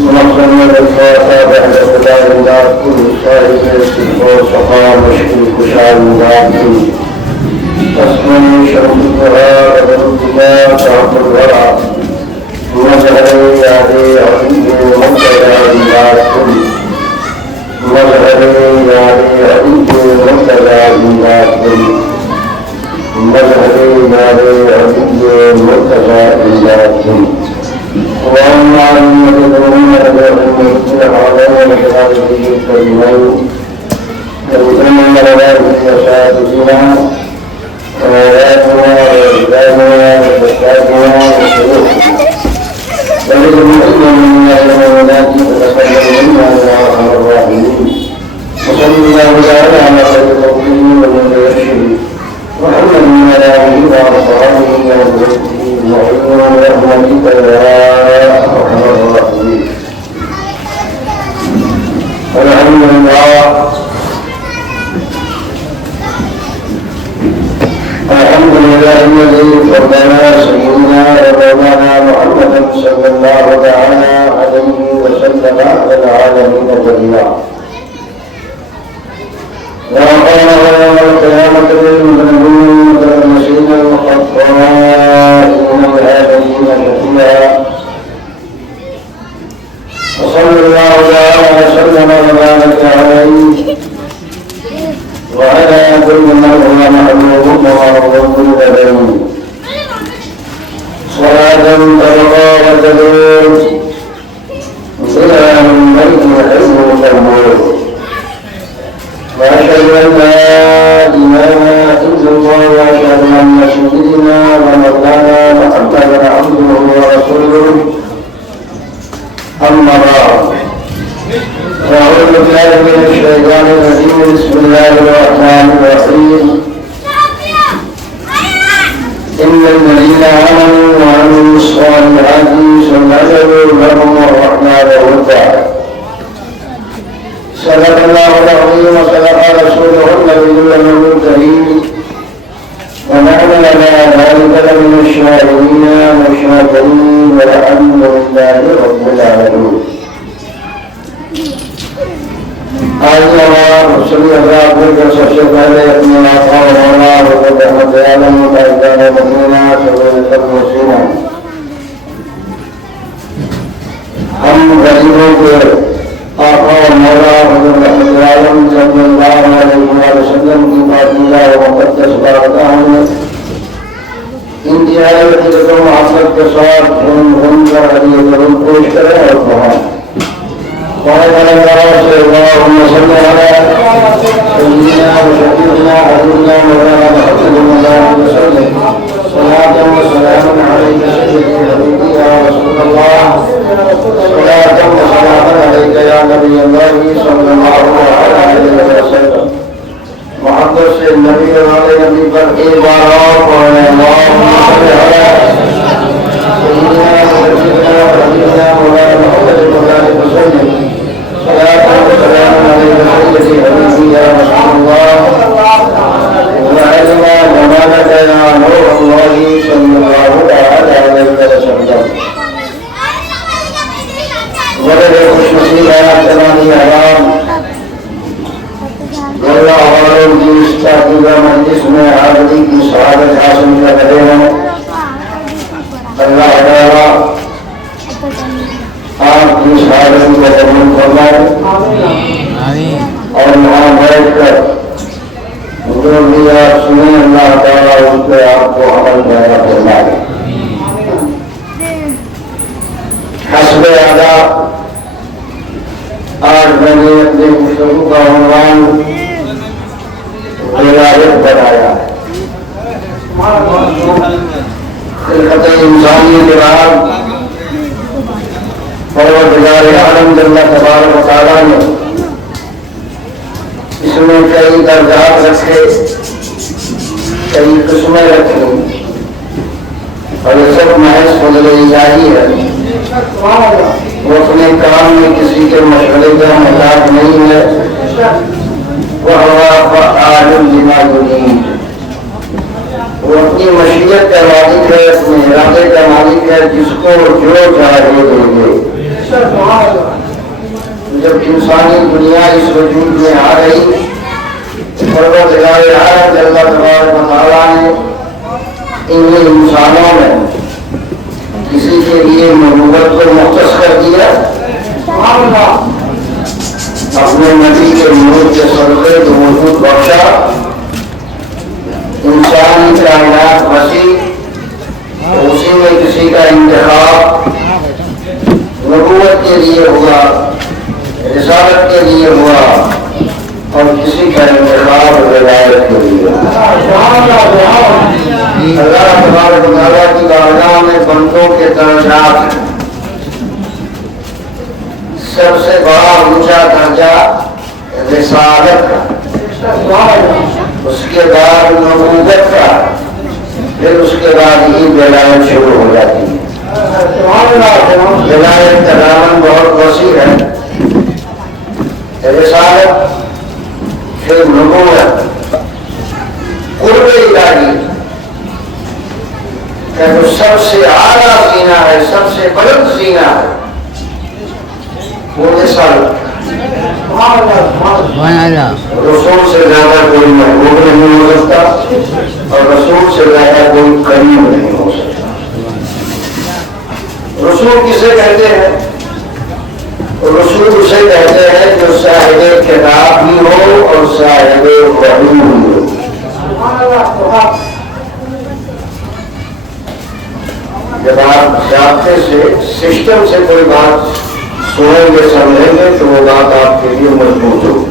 مقصد الفاتحة بعد خداع الله كل صاحب استغفار صفا مشكل كشاع الله تسمي شرطها وذنبها تعب الورع مظهر يادي عظيم مبتدى الله كل مظهر يادي عظيم مبتدى الله كل مظهر يادي عظيم مبتدى الله كل اللهم علمنا بالعلم والعلم علينا بهذه الكلمات وبما لنا بمشاهدنا وآياتنا وإعلامنا وإرشادنا وسلوكنا وللمؤمن من المؤمنات فتقبل منا يا أرحم الراحمين وصلى الله تعالى على خير خلقه ومن محمد من آله وأصحابه وذريته وعلم برحمتك يا أرحم الراحمين. الحمد لله الذي فضلنا سيدنا ومولانا محمد صلى الله تعالى عليه وسلم على العالمين جميعا. وقال يوم القيامة للمذنبين والمسيح الخطائين الهادين شفيعا. وصلى الله تعالى وسلم وبارك عليه وعلى كل من هو محبوب ومرغوب لديه صلاة تبقى وتدوم إلى من بيت الحزب المقبول. وأشهد أن لا إله إلا الله وأشهد أن سيدنا ومولانا محمدا عبده ورسوله. أما بعد أعوذ بالله من الشيطان الرجيم. بسم الله الرحمن الرحيم. إن الذين آمنوا وعملوا الصالحات سنجعل لهم الرحمن ودا. صدق الله العظيم وصدق رسوله النبي الكريم ونحن على ذلك لمن الشاهدين والشاكرين والحمد لله رب العالمين. آئیے صلی اللہ علیہ سب سے پہلے اپنے آقا و مولا حضرت احمد عالم مطالبان مدینہ صلی اللہ علیہ وسلم ہم غریبوں کے آقا و مولا حضرت احمد عالم صلی اللہ علیہ وسلم کی پاکیزہ و مقدس بارگاہ میں انتہائی عقیدت و محبت کے ساتھ گھوم کر ہدیہ درود پیش کریں اور کہیں اللهم صل على سيدنا وشفيعنا حبيبنا مولانا محمد وسلم صلاة وسلاما عليك سيدي حبيبي يا رسول الله. صلاة وسلاما عليك يا نبي الله صلى الله عليه وسلم. محمد سے نبی والے نبی پر ایک بار اور پڑھیں. اللهم صل على سيدنا وشفيعنا حبيبنا مولانا محمد وسلم صلاة وسلام عليك سيدي حبيبي يا رسول الله. وعلم جمالك يا نور الله صلى الله تعالى عليه وسلم. بڑے خوش نصیب ہیں تمام احرام اللہ والوں کی اس تحقیقہ مجلس میں حاضری کی سعادت حاصل کر رہے ہیں. اللہ تعالیٰ آپ کی سعادت کو قبول فرمائے اور وہاں بیٹھ کر جو بھی آپ سنیں اللہ تعالیٰ اس پہ آپ کو عمل پیدا فرمائے. حسب آداب آج میں نے اپنے گفتگو کا عنوان ولایت بنایا ہے. خلقت انسانی کے بعد پروردگار عالم جل تبارک و تعالیٰ نے اس میں کئی درجات رکھے, کئی قسمیں رکھی اور یہ سب محض فضل الہی ہے. وہ اپنے کام میں کسی کے مشورے کا محتاج نہیں ہے. وہ عالم لما یرید, وہ اپنی مشیت کا مالک ہے, اپنے ارادے کا مالک ہے, جس کو جو چاہے دے گے. جب انسانی دنیا اس وجود میں آ گئی، پروردگار عالم اللہ تبارک و تعالیٰ نے انہیں انسانوں میں کسی کے لیے نبوت کو مختص کر دیا، اپنے نبی کے نور کے صدقے کو وجود بخشا، انسانی کائنات وسیع، اسی میں کسی کا انتخاب نبوت کے لیے ہوا، رسالت کے لیے ہوا، اور کسی کا انتخاب ولایت کے لیے۔ اللہ تبارک و تعالیٰ کی بارگاہ میں بندوں کے درجات ہیں، سب سے بڑا اونچا درجہ رسالت کا، اس کے بعد نبوت کا، پھر اس کے بعد ہی ولایت شروع ہو جاتی ہے۔ ولایت کا دامن بہت وسیع ہے، رسالت، پھر نبوت، قرب الہی کا جو سب سے اعلیٰ زینہ ہے، سب سے بلند زینہ ہے، وہ رسالت۔ رسول سے زیادہ کوئی محبوب نہیں ہو سکتا، اور رسول سے زیادہ کوئی قریب نہیں ہو سکتا۔ رسول کسے کہتے ہیں؟ رسول اسے کہتے ہیں جو صاحب کتاب بھی ہو اور صاحب وحی بھی ہو۔ جب آپ ضابطے سے، سسٹم سے کوئی بات سنیں گے، سمجھیں گے، تو وہ بات آپ کے لیے مضبوط ہوگی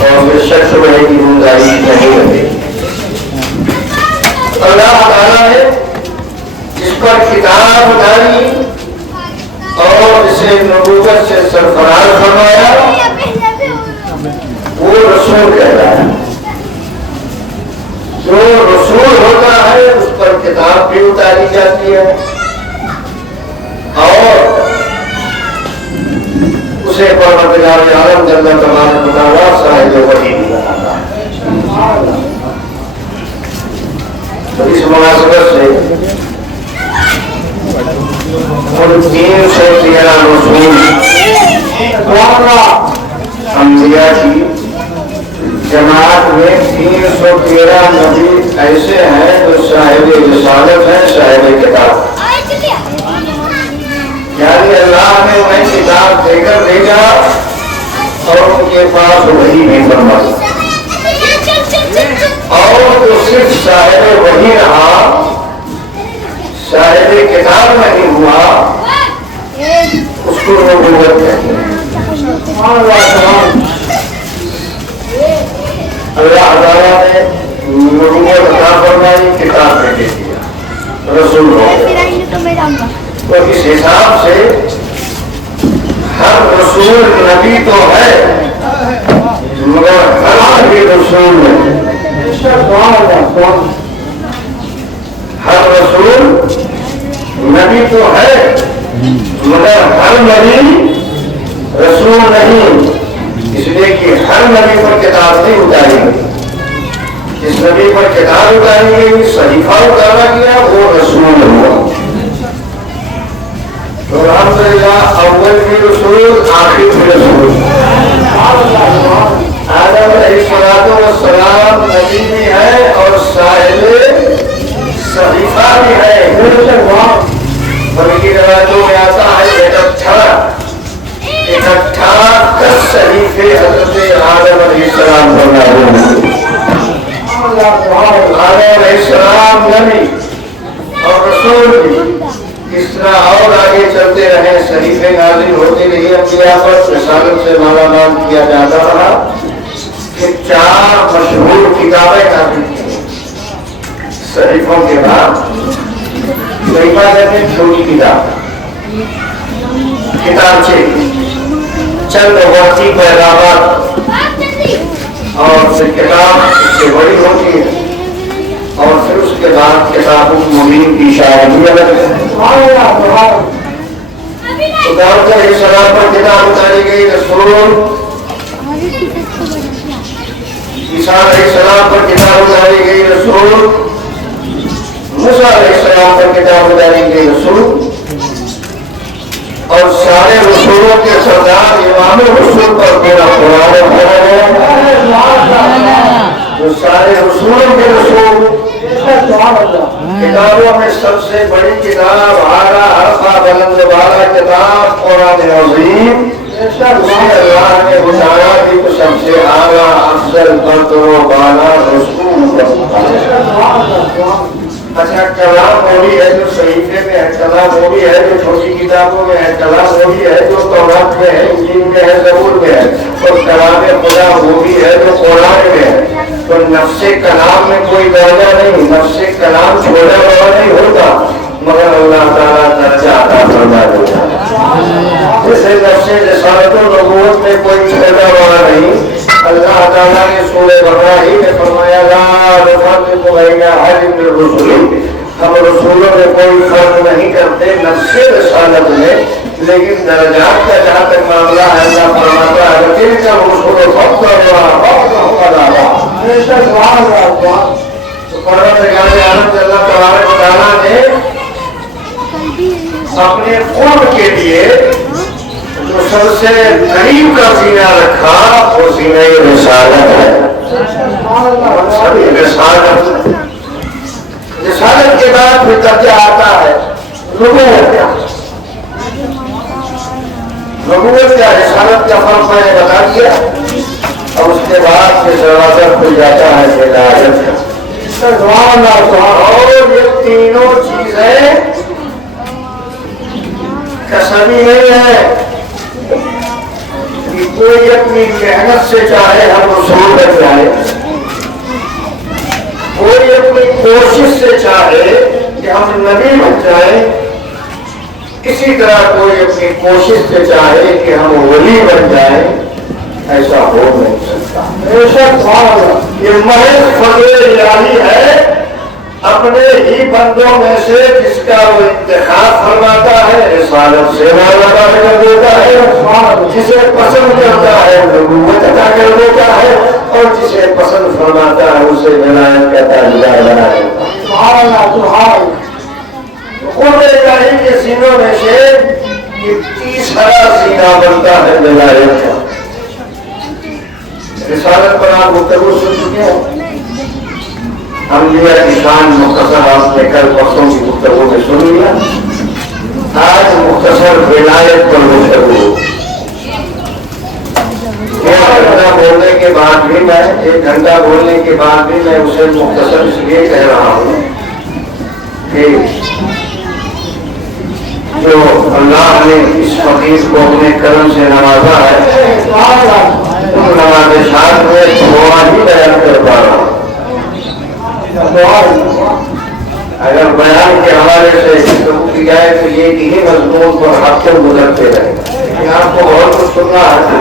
اور پھر شخص بڑے کی گنجائش نہیں رہے۔ اللہ تعالیٰ نے جس پر کتاب اتاری اور اسے نبوت سے سرفراز فرمایا، وہ رسول کہلاتا ہے۔ جو رسول ہوتا ہے اس پر کتاب بھی اتاری جاتی ہے، اور اسے پروردگار عالم جل تبارک و تعالیٰ صاحب وحی بھی بناتا ہے۔ تو اس مناسبت سے ان 313 رسول انبیاء کی جماعت میں 313 نبی ایسے ہیں جو صاحب رسالت ہیں، صاحب کتاب، یعنی اللہ نے انہیں کتاب دے کر بھیجا اور ان کے پاس وحی نہیں فرمائی، اور جو صرف صاحب وحی رہا، صاحب کتاب نہیں ہوا، اس کو نبوت کہتے ہیں۔ اللہ تعالیٰ نے نبوت عطا فرمائی، کتاب میں دے دیا، رسول ہو گئے۔ تو اس حساب سے ہر رسول نبی تو ہے، مگر ہر نبی رسول نہیں۔ ہر رسول نبی تو ہے، مگر ہر نبی رسول نہیں، اس لیے کہ ہر نبی پر کتاب نہیں اتاری گئی۔ جس نبی پر کتاب اتاری گئی، صحیفہ اتارا گیا، وہ رسول ہوا۔ تو الحمدللہ اول بھی رسول، آخر بھی رسول۔ آدم علیہ السلام نبی بھی ہے اور صاحب صحیفہ بھی ہے۔ بلکہ روایتوں میں آتا ہے اکٹھا 10 صحیفے حضرت آدم علیہ السلام پر نازل ہوئے۔ آدم علیہ السلام نبی اور رسول بھی، اس طرح اور آگے چلتے رہے، صحیفے نازل ہوتے رہے، انبیاء پر رسالت سے مالا مال کیا جاتا رہا، کہ 4 مشہور کتابیں نازل کی۔ صحیفوں کے بعد صحیفہ کہتے ہیں چھوٹی کتاب، کتابچے، چند وقتی پیغامات، اور پھر کتاب اس سے بڑی ہوتی ہے، اور پھر اس کے بعد کتاب مبین کی شاعری الگ ہے۔ تو داؤد علیہ السلام پر کتاب اتاری گئی، رسول۔ عیسیٰ علیہ السلام پر کتاب اتاری گئی، رسول۔ موسیٰ علیہ السلام پر کتاب اتاری گئی، رسول۔ اور سارے رسولوں کے سردار امام رسول پر پورا قرآن بھرا گیا، جو سارے رسولوں کے رسول، کتابوں میں سب سے بڑی کتاب، اعلیٰ عرفہ بلند والا کتاب قرآن عظیم، اللہ نے بتایا کہ تو سب سے اعلیٰ افضل برتر و بالا رسول۔ اچھا کلام وہ بھی ہے جو صحیفے میں ہے، کلام وہ بھی ہے جو چھوٹی کتابوں میں ہے، کلام وہ بھی ہے جو تورات میں ہے، انجیل میں ہے، زبور میں ہے، اور کلام خدا وہ بھی ہے جو قرآن میں ہے۔ تو نفس کلام میں کوئی درجہ نہیں، نفس کلام چھوڑا ہوا نہیں ہوتا، مگر اللہ تعالیٰ درجہ عطا فرما دیتا ہے۔ جیسے نفس رسالت و نبوت میں کوئی چھوڑا ہوا نہیں، اللہ تعالیٰ نے سورہ بقرہ ہی میں فرمایا لا نفرق بین احد من الرسل، ہم رسولوں میں کوئی فرق نہیں کرتے نفس رسالت میں، لیکن درجات کا جہاں تک معاملہ ہے اللہ فرماتا ہے تلک الرسل فضلنا بعضهم على بعض۔ تو پروردگار عالم اللہ تبارک و تعالیٰ نے اپنے قرب کے لیے جو سب سے قریب کا سینہ رکھا وہ سینہ رسالت ہے۔ سبھی رسالت، رسالت کے بعد پھر درجہ آتا ہے نبوت کا۔ نبوت کا رسالت کا فرق میں نے بتا دیا، اور اس کے بعد پھر دروازہ کھل جاتا ہے ہدایت کا۔ اور یہ تینوں چیزیں کسبی نہیں ہے کہ کوئی اپنی محنت سے چاہے ہم رسول بن جائے، کوئی اپنی کوشش سے چاہے کہ ہم نبی بن جائیں، اسی طرح کوئی اپنی کوشش سے چاہے کہ ہم ولی بن جائیں، ایسا ہو نہیں سکتا۔ یہ محض فضل الہی ہے اپنے ہی بندوں میں سے جس کا وہ انتخاب فرماتا ہے، رسالت سے وعدہ کر دیتا ہے، جسے پسند کرتا ہے نبوت عطا کر دیتا ہے، اور جسے پسند فرماتا ہے اسے ولایت کا تاجدار بنا دیتا ہے۔ قرب الہی کے سینوں میں سے یہ تیسرا سینہ بنتا ہے ولایت کا۔ رسالت پر آپ گفتگو سن چکے ہیں، انبیاء کی شان مختصر آپ نے کل پرسوں کی گفتگو میں سن لیا، آج مختصر ولایت پر گفتگو۔ ایک گھنٹہ بولنے کے بعد بھی میں اسے مختصر اس لیے کہہ رہا ہوں کہ جو اللہ نے اس فقیر کو اپنے کرم سے نوازا ہے، ان نوازشات میں دعا ہی بیان کر پا رہا ہوں۔ اگر بیان کے حوالے سے گفتگو کی جائے تو یہ کہ ہی مضمون پر ہفتے گزرتے رہے، لیکن آپ کو بہت کچھ سننا ہے۔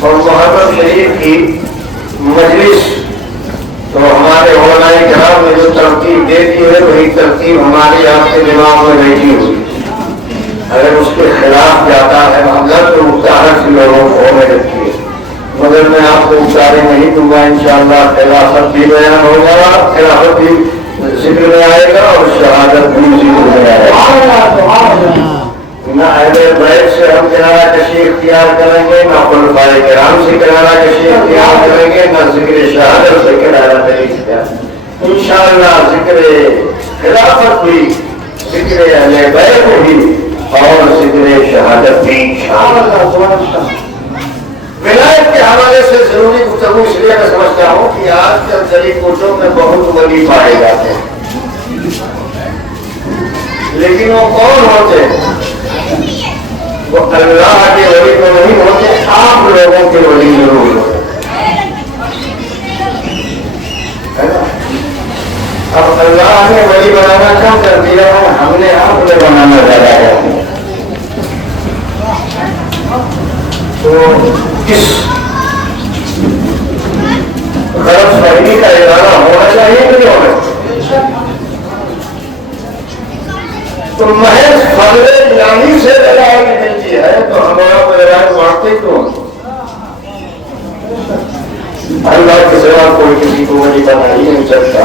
اور محرم شریف کی مجلس تو ہمارے علماء کرام نے جو ترتیب دے دی ہے وہی ترتیب ہماری آپ کے دماغ میں بیٹھی ہوئی، اگر اس کے خلاف جاتا ہے معاملہ تو اکتاہٹ سے لوگوں کو ہونے لگتی ہے، مگر میں آپ کو اکتارے نہیں دوں گا، انشاءاللہ خلافت بھی بیان ہوگا، خلافت بھی ذکر میں آئے گا اور شہادت بھی ذکر میں آئے گا۔ نہ اہل بیت سے ہم کنارہ کشی اختیار کریں گے، نہ خلفائے کرام سے کنارہ کشی اختیار کریں گے، نہ ذکر شہادت سے کنارہ کشی اختیار۔ انشاءاللہ ذکر خلافت بھی، ذکر اہل بیت بھی، اور ذکر شہادت بھی انشاءاللہ۔ ولایت کے حوالے سے ضروری گفتگو اس لیے میں سمجھتا ہوں کہ آج کل ذریع کوچوں میں بہت ولی پائے جاتے ہیں، لیکن وہ کون ہوتے ہیں؟ وہ اللہ کے ولی تو نہیں ہوتے، آپ لوگوں کے ولی ضرور ہوتے ہیں۔ اب اللہ نے ولی بنانا کم کر دیا ہے، ہم نے آپ نے بنانا زیادہ کر دیا۔ تو اس غلط فہمی کا ادارہ ہونا چاہیے کہ نہیں ہونا چاہیے؟ تو محض فضل الہی سے ولایت ملتی ہے تو ہمارا ولایت واقعی کیوں؟ اللہ کے سوا کوئی کسی کو ولی بنا ہی نہیں سکتا،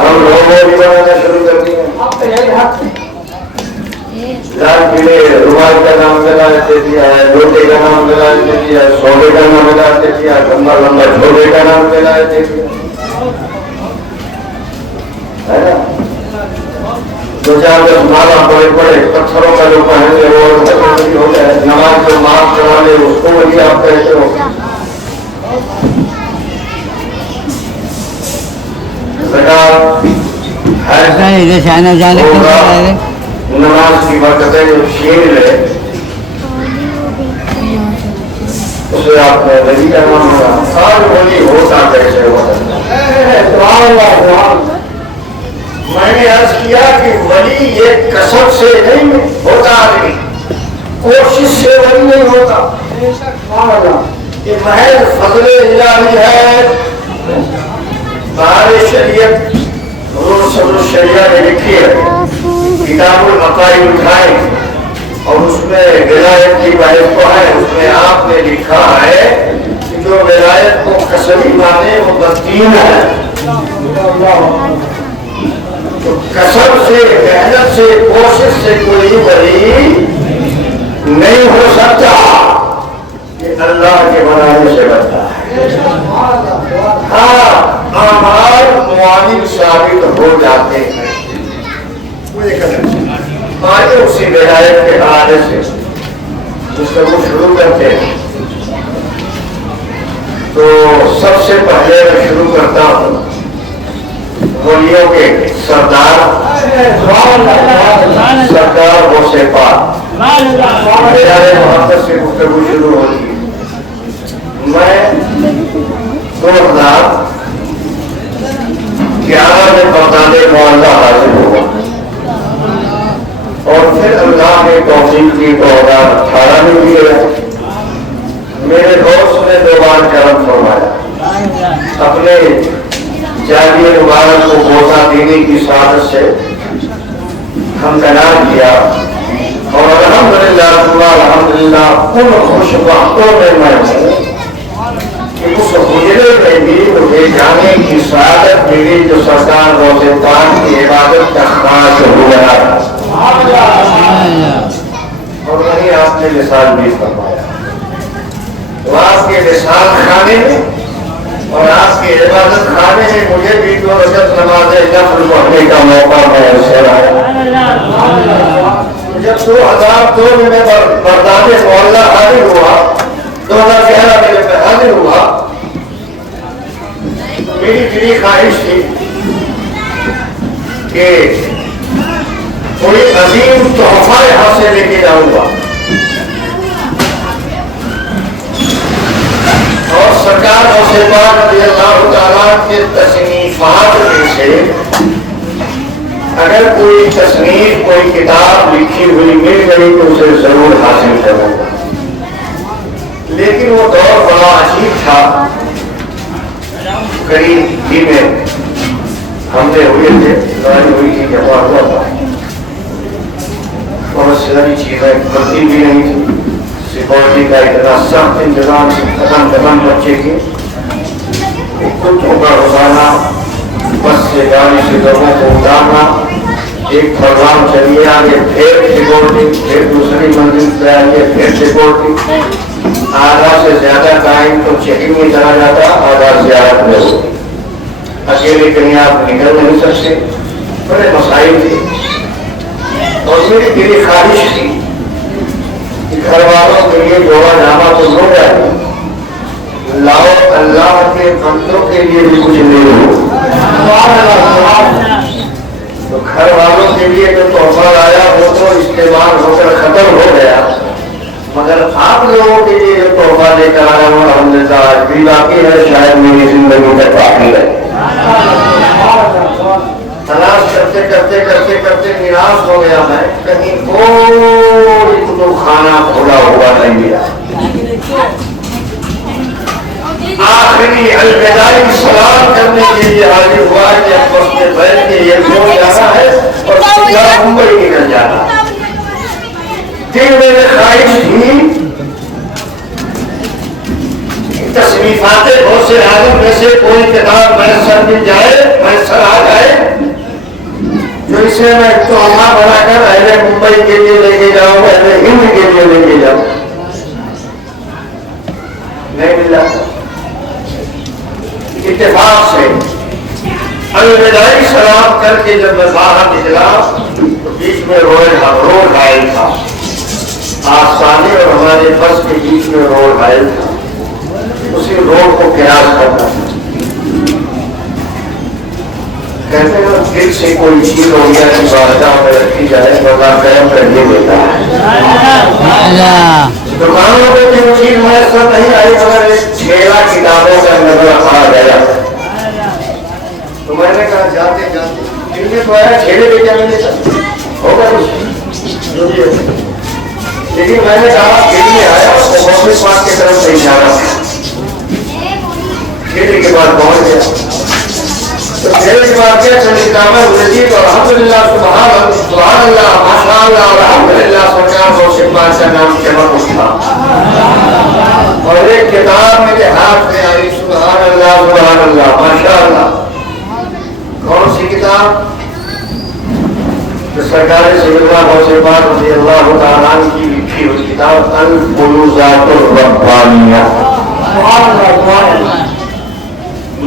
ہم لوگ ولی بنانا شروع کر دیے۔ لا کے لیے رومال کا نام دے دیا ہے، لوٹے کا نام دے دیا ہے، سونے کا نام دے دیا ہے، لمبا لمبا جھوڑے کا نام دے دیا ہے نا۔ دو چار دس مالا بڑے بڑے پتھروں کا جو پہنتے وہ ہو گئے، نماز جو معاف کرا لے اس کو وہی آپ کہتے ہو۔ نماز کی برکتیں جو چھین لے اسے آپ نے ولی کا نام ہوگا۔ سال ولی ہوتا کیسے ہوتا؟ میں نے عرض کیا کہ ولی یہ کسب سے نہیں ہوتا، آدمی کوشش سے ولی نہیں ہوتا، یہ محض فضل الہی ہے۔ بہار شریعت شریعہ نے لکھی ہے، کتاب العقائد اٹھائے اور اس میں ولایت کی بحث کو ہے، اس میں آپ نے لکھا ہے کہ جو ولایت کو کسبی مانے وہ بدتین ہے۔ تو کسب سے، محنت سے، کوشش سے کوئی ولی نہیں ہو سکتا، یہ اللہ کے بنانے سے بنتا ہے۔ ہاں اعمال معاون ثابت ہو جاتے ہیں آگے اسی ولایت کے حوالے سے جس کو وہ شروع کرتے ہیں۔ تو سب سے پہلے میں شروع کرتا ہوں ولیوں کے سردار غوث پاک میرے محبت سے گفتگو شروع ہوتی ہے۔ میں 2011 میں بغداد معاہدہ حاصل ہوا اور پھر اللہ نے توفیق کی 2018 میں بھی گیا۔ میرے دوست نے 2 بار کرم فرمایا، اپنے جاویے مبارک کو بوسہ دینے کی سعادت سے ہمدردی کیا اور الحمدللہ ان خوش بختوں میں ہوں کہ اس حجرے میں بھی مجھے جانے کی سعادت ملی جو سرکار غوث پاک کی عبادت کا خاص ہو گیا اور وہیں آپ نے لسان بھی فرمایا۔ تو آپ کے لسان خانے میں اور آپ کی عبادت خانے میں مجھے بھی 2 رکعت نماز نفل پڑھنے کا موقع میسر آیا۔ جب 2002 میں بغداد معاہدہ حاضر ہوا، 2011 میں جب حاضر ہوا، میری دلی خواہش تھی کہ کوئی عظیم تحفہ یہاں سے لے کے جاؤں گا اور سرکار غوث پاک رضی اللہ تعالیٰ کے تصنیفات میں سے اگر کوئی تصنیف، کوئی کتاب لکھی ہوئی مل گئی تو اسے ضرور حاصل کروں گا۔ لیکن وہ دور بڑا عجیب تھا، قریب ہی میں حملے ہوئے تھے، لڑائی ہوئی تھی، جھگڑا ہوا تھا، بہت ساری چیزیں بنتی بھی نہیں تھی، سیکورٹی کا اتنا سخت انتظام، قدم بچے کے کتوں کا روزانہ بس سے گاڑی سے لوگوں کو اتارنا، ایک پروگرام چلیے آگے پھر سیکورٹی، پھر دوسری منزل پہ آئیے پھر سیکورٹی، آدھا سے زیادہ ٹائم تو چیکنگ میں چلا جاتا، آدھا زیارت میں ہوتی، اکیلے کہیں آپ نکل نہیں سکتے، بڑے مسائل تھے۔ اور میری دلی خواہش تھی کہ گھر والوں کے لیے جوڑا جامہ تو ہو جائے، لاؤ اللہ کے بندوں کے لیے بھی کچھ لے لو۔ تو گھر والوں کے لیے جو تحفہ آیا وہ تو استعمال ہو کر ختم ہو گیا، مگر آپ لوگوں کے لیے جو تحفہ لے کر آیا ہوں الحمدللہ آج بھی باقی ہے، شاید میری زندگی تک باقی ہے۔ تلاش کرتے کرتے کرتے کرتے نراش ہو گیا میں، کہیں کوئی کتب خانہ کھولا ہوا نہیں ملا۔ آخری الوداعی سلام کرنے کے لیے حاضر ہوا کہ اب بس میں بیٹھ کے ایئرپورٹ جانا ہے اور سیدھا ممبئی نکل جانا۔ پھر میرے خواہش تھی تصنیفات غوث اعظم میں سے کوئی کتاب میسر مل جائے، میسر آ جائے جو اسے میں تہمہ بنا کر اہل ممبئی کے لیے لے کے جاؤں اہل ہند کے لیے لے کے جاؤں، نہیں ملا۔ اتفاق سے الوداعی سلام کر کے جب میں باہر نکلا تو بیچ میں روڈ حائل تھا، آسانی اور ہمارے بس کے بیچ میں روڈ حائل تھا، اسی روڈ کو قیاس کرنا تھا۔ کہتے ہیں دل سے کوئی چیز ہو گیا کہ بادشاہ میں رکھی جائے تو اللہ قائم کر کے دیتا ہے۔ دکانوں پہ جو چیز میسر نہیں آئی مگر ایک ٹھیلا کتابوں کا نظر آ گیا تو میں نے کہا جاتے جاتے دل میں تو آیا ٹھیلے پہ کیا میں نے ہوگا کچھ جو بھی ہے، لیکن میں نے کہا دل میں آیا اور محمد پاک کی طرف سے اشارہ ٹھیلے کے بعد پہنچ گیا تو ٹھیلے کے بعد کیا چند کتابیں گزری تو الحمدللہ سبحان اللہ ماشاء اللہ اور الحمدللہ سرکار کو شفاعت کا نام چمک اٹھا اور ایک کتاب میرے ہاتھ میں آئی سبحان اللہ ماشاء اللہ۔ کون سی کتاب؟ سرکار سیدنا غوث پاک رضی اللہ تعالیٰ عنہ کی لکھی ہوئی کتاب الفیوضات الربانیہ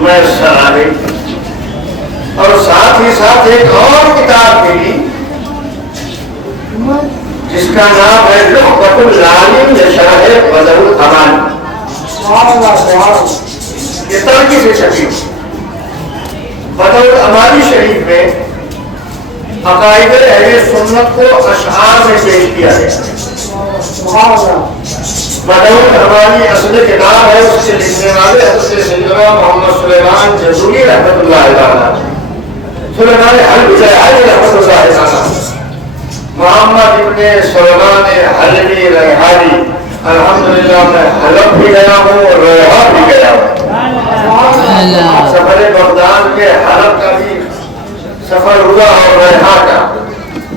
میں سرانے، اور ساتھ ہی ساتھ ایک اور کتاب ملی جس کا نام ہے لقبۃ العالم شرح بدر الامانی، یہ ترکی سے چھپی بدر الامانی شریف میں عقائد اہل سنت کو اشعار میں پیش کیا گیا۔ بدر الامانی اصل کتاب ہے، اس سے لکھنے والے حضرت سیدنا محمد سلیمان جزوری رحمۃ اللہ علیہ، سلیمان حلبی رحمۃ اللہ علیہ، محمد ابن سلیمان حلبی ریحانی، الحمدللہ میں حلب بھی گیا ہوں اور ریحا بھی گیا ہوں۔ سفر بغداد کے حلب کا بھی سفر ہوا اور ریحا کا،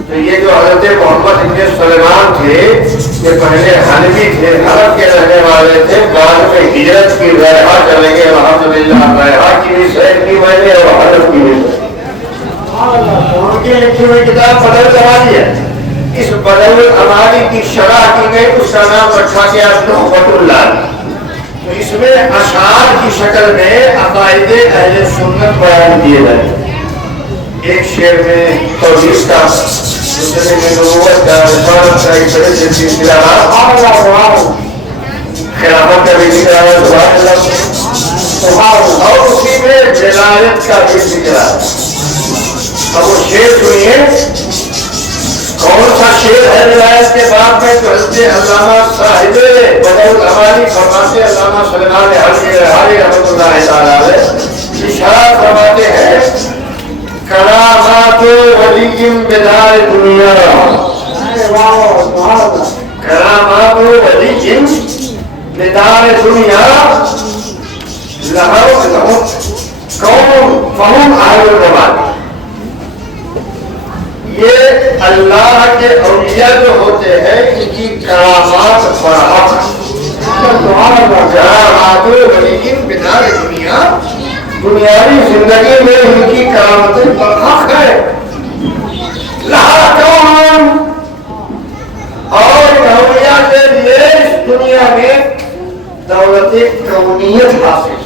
تو یہ جو حضرت محمد ابن سلیمان تھے یہ پہلے حلبی تھے، حلب کے رہنے والے تھے، بعد میں ہجرت کی ریحا چلے گئے، الحمدللہ ریحا کی بھی سیر کی میں نے اور حلب کی بھی سیر۔ ان کی لکھی ہوئی کتاب بدر الامانی ہے، اس بدر الامانی کی شرح کی گئی، اس کا نام رکھا گیا لقبۃ العالم۔ تو اس میں اشعار کی شکل میں عقائد اہل سنت بیان کیے گئے، ایک شعر میں توحید کا، دوسرے میں نبوت کا، رسالت کا، ایک طرح سے سلسلہ خلافت کا بھی ذکر ہے اور اسی میں ولایت کا بھی ذکر ہے۔ اب وہ شعر سنیے، کون سا شعر ہے ولایت کے بعد میں؟ تو حضرت علامہ صاحب بدر الامانی فرماتے، علامہ سلیمان حلبی ریحانی رحمۃ اللہ تعالیٰ علیہ ارشاد فرماتے ہیں کرامات ولی بدار دنیا، کرامات ولی بدار دنیا لہو قوم فہم اہل الربانی۔ یہ اللہ کے اولیاء جو ہوتے ہیں ان کی کرامات برحق، کرامات ولی بدار دنیا، دنیاوی زندگی میں ان کی کرامتیں برحق ہے۔ لہا کون، اور اولیاء کے لیے اس دنیا میں دولت کونیت حاصل۔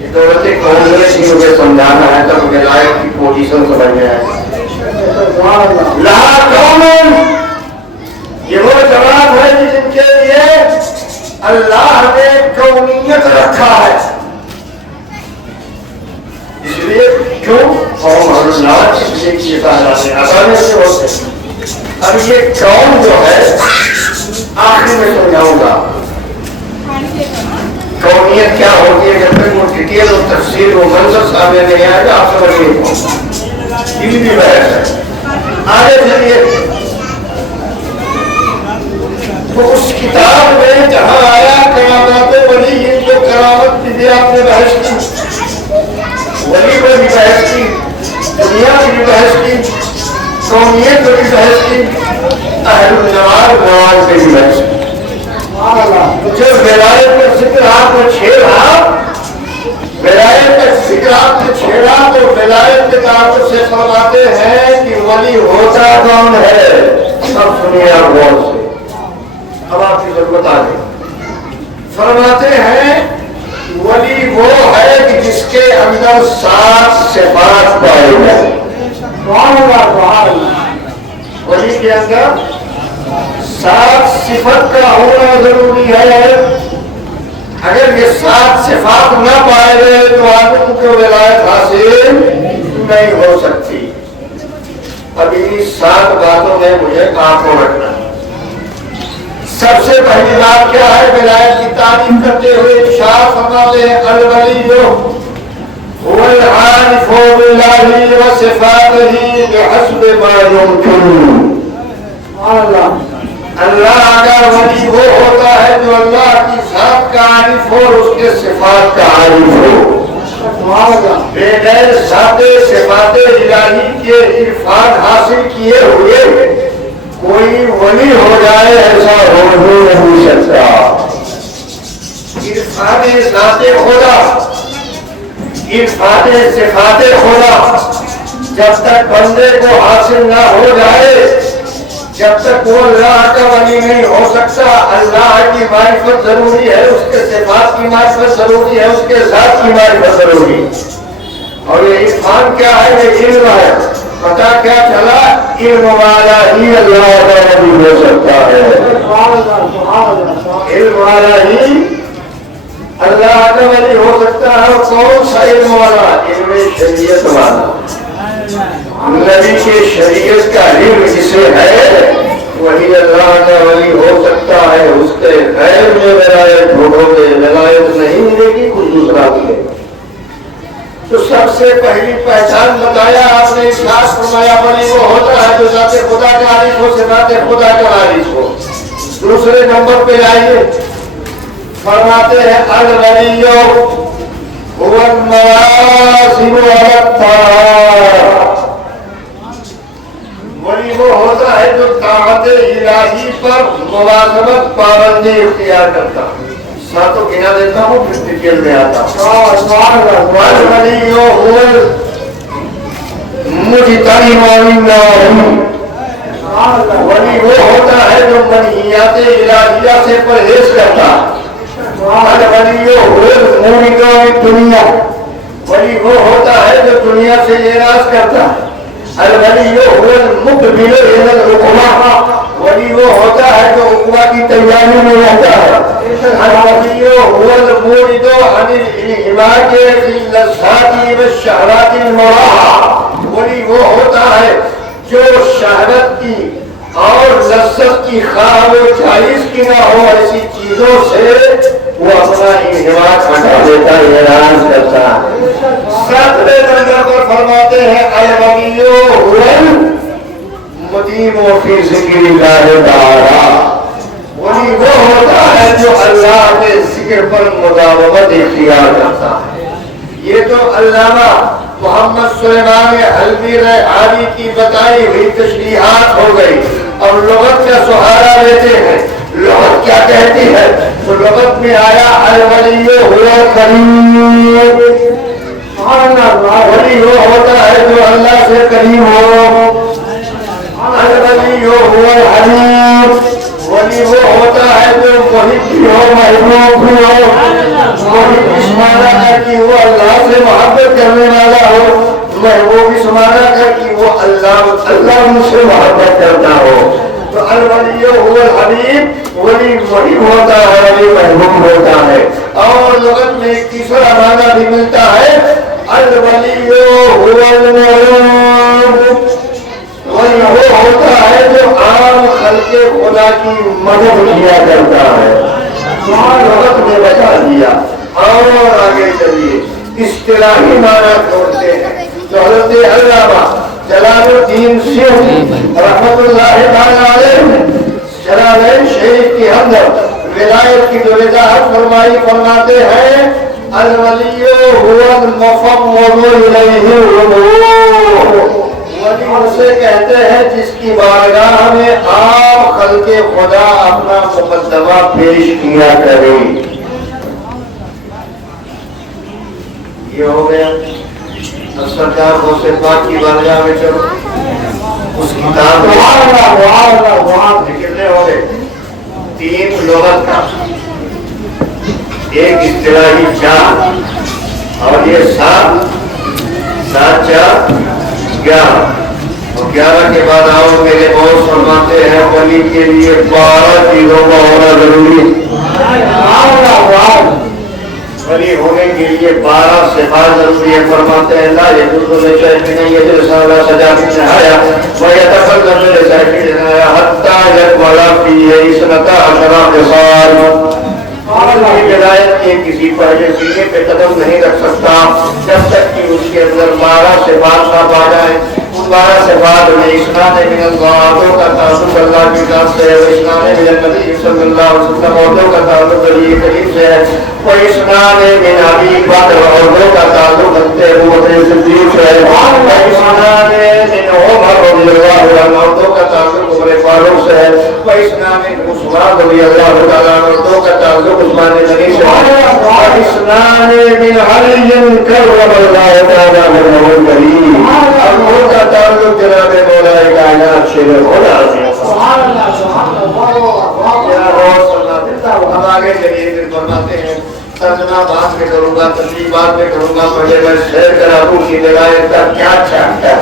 یہ دولت کونیت ہی مجھے سمجھانا ہے تو ولایت کی پوزیشن سمجھ میں آئے۔ لہا کون، یہ وہ جواب ہے جن کے لیے اللہ نے کونیت رکھا ہے، اس لیے کیوں قوم اللہ اس لیے یہ تعالیٰ آسانی سے ہوتے ہیں۔ اب یہ قوم جو ہے آخر میں سمجھاؤں گا کونیت کیا ہوتی ہے، جب تک وہ ڈیٹیل اور تفصیل و منظر سامنے نہیں آئے گا آپ سمجھیے یہ بھی بحث ہے۔ آگے چلیے، تو اس کتاب میں جہاں آیا کرامات ولی، یہ جو کرامت کی بھی آپ نے بحث کی، ولی پر بھی بحث کی، دنیا کی بھی بحث کی، قومیت پر بھی بحث کی، اہل الجمال نواز پہ بھی بحث کی۔ جو ولایت کا ذکر آپ نے چھیڑا ولایت کا ذکر آپ نے چھیڑا تو ولایت کے تعلق سے فرماتے ہیں کہ ولی ہوتا کون ہے؟ سب سنیے آپ غور سے، اب آپ کی ضرورت آ گئی۔ فرماتے ہیں ولی وہ ہے کہ جس کے اندر 7 صفات پائے جائیں۔ ولی کے اندر 7 صفت کا ہونا ضروری ہے۔ اگر یہ 7 صفات نہ پائے گئے تو آدمی کو ولایت حاصل نہیں ہو سکتی۔ اب انہی 7 باتوں میں مجھے آپ کو رکھنا ہے۔ سب سے پہلی بات کیا ہے؟ ولایت کی تعریف کرتے ہوئے ارشاد فرماتے ہیں الولی هو العارف بالله وصفاته بحسب ما يمكن۔ اللہ کا ولی وہ ہوتا ہے جو اللہ کی ذات کا عارف ہو اور اس کے صفات کا عارف ہو۔ بغیر ذات صفات الہی کے عرفان حاصل کیے ہوئے کوئی ولی ہو جائے ایسا ہو نہیں سکتا۔ عرفان ذات خدا، عرفان صفات خدا جب تک بندے کو حاصل نہ ہو جائے، جب تک وہ اللہ کا ولی نہیں ہو سکتا۔ اللہ کی معرفت ضروری ہے، اس کے صفات کی معرفت ضروری ہے، اس کے ذات کی معرفت ضروری ہے۔ اور یہ عرفان کیا ہے؟ یہ علم ہے۔ پتا کیا چلا؟ علم والا ہی اللہ کا ولی ہو سکتا ہے، علم والا ہی اللہ کا ولی ہو سکتا ہے۔ اور کون سا علم والا؟ علم شریعت والا۔ نبی کے شریعت کا علم جسے ہے وہی اللہ کا ولی ہو سکتا ہے۔ اس کے غیر میں ولایت ڈھونڈو گے، ولایت نہیں ملے گی، کچھ دوسرا ملے گا۔ تو سب سے پہلی پہچان بتایا آپ نے، ارشاد فرمایا ولی وہ ہوتا ہے جو ذات خدا کا عارف ہو، صفات خدا کا عارف ہو۔ دوسرے نمبر پہ آئیے، فرماتے ہیں الولی هو المواظب على الطاعات۔ ولی وہ ہوتا ہے جو طاعت الہی پر مواظبت، پابندی اختیار کرتا ہے۔ ساتوں گنا دیتا ہوں پھر ڈیٹیل میں آتا ہوں۔ الولی هو المجتنب للنواہی۔ ولی وہ ہوتا ہے جو منہیات الہیہ سے پرہیز کرتا ہے۔ الولی هو المورد للدنیا۔ ولی وہ ہوتا ہے جو دنیا سے اعراض کرتا ہے۔ الولی هو المقبل الى العقبہ۔ ولی وہ ہوتا ہے جو عقبہ کی تیاری میں رہتا ہے۔ الولی هو المورد عن الانہماک فی اللذات والشہوات المباحہ۔ ولی وہ ہوتا ہے جو شہوت کی اور لذت کی خواہ وہ جائز کی نہ ہو ایسی چیزوں سے وہ اپنا انہماک ہٹا دیتا ہے، اعراض کرتا ہے۔ 7ویں نمبر پر فرماتے ہیں الولی هو المدیم فی ذکر اللہ تعالی۔ ولی وہ ہوتا ہے جو اللہ کے ذکر پر مداومت اختیار کرتا ہے۔ یہ تو علامہ محمد سلیمان حلبی ریحانی کی بتائی ہوئی تشریحات ہو گئی۔ اور لغت کا سہارا لیتے ہیں، لغت کیا کہتی ہے؟ تو لغت میں آیا الولی هو القریب۔ ولی وہ ہوتا ہے جو اللہ سے قریب ہو۔ الولی هو الحبیب۔ ولی وہ ہوتا ہے جو محب بھی ہو، محبوب بھی ہو۔ محب اس معنی ہے کہ وہ اللہ سے محبت کرنے والا ہو، محبوب اس معنی ہے کہ وہ اللہ مجھ سے محبت کرتا ہو۔ تو الولی هو الحبیب، ولی محب ہوتا ہے، ولی محبوب ہوتا ہے۔ اور لغت میں ایک تیسرا معنی بھی ملتا ہے الولی هو المعلوم۔ ولی وہ ہوتا ہے جو عام خلق خدا کی مدد کیا کرتا ہے۔ لغت میں بتا دیا۔ اور آگے چلیے اصطلاحی معنی چھوڑتے ہیں تو حضرت علامہ جلال الدین سیوطی رحمت اللہ تعالی علیہ جلالین شریف کی اندر ولایت کی جو وضاحت فرمائی، فرماتے ہیں الولی هو المفوض الیہ الامور۔ ولی اسے کہتے ہیں جس کی بارگاہ میں عام خلق خدا اپنا مقدمہ پیش کیا کرے۔ یہ ہو گیا. سرکار غوث پاک کی بارگاہ میں چلو. اس کتاب میں کتنے ہو گئے؟ 3 لغت کا، ایک اصطلاحی 4 اور یہ 7 4 11 اور 11 کے بعد آؤ میرے بہت فرماتے ہیں ولی کے لیے 12 چیزوں کا ہونا ضروری ہے. ولی ہونے کے لیے 12 صفات ضروری ہے. فرماتے ہیں لا يجوز لشيء ان يجلس على سجادة النهاية ويتقدم لساجد حتى يكمل فيه 12 خصال. ہدایت کے کسی پہلے سینے پہ قدم نہیں رکھ سکتا جب تک کہ اس کے اندر 12 صفات نہ پا جائے. ان 12 صفات میں اسناد من اللہ کا تعلق اللہ کی ذات سے ہے، اسناد من النبی صلی اللہ علیہ وسلم عہدوں کا تعلق نبی کریم سے ہے، وہ اسناد من ابی بکر عہدوں کا تعلق حضرت ابوبکر صدیق سے ہے، اسناد من عمر رضی اللہ عنہ عہدوں کا تعلق عمر فاروق سے ہے، وہ اسناد من عثمان رضی اللہ تعالیٰ عنہ عہدوں کا تعلق عثمان غنی سے ہے، اسناد من علی کرم اللہ تعالیٰ وجہہ الکریم عہدوں کا تعلق جناب مولا کائنات شیر مولا ہم آگے چلیے. پھر فرماتے ہیں ترجمہ بعد میں کروں گا، تشریح بعد میں کروں گا، پہلے میں شعر کرا دوں کہ ہدایت کا کیا چاہتا ہے.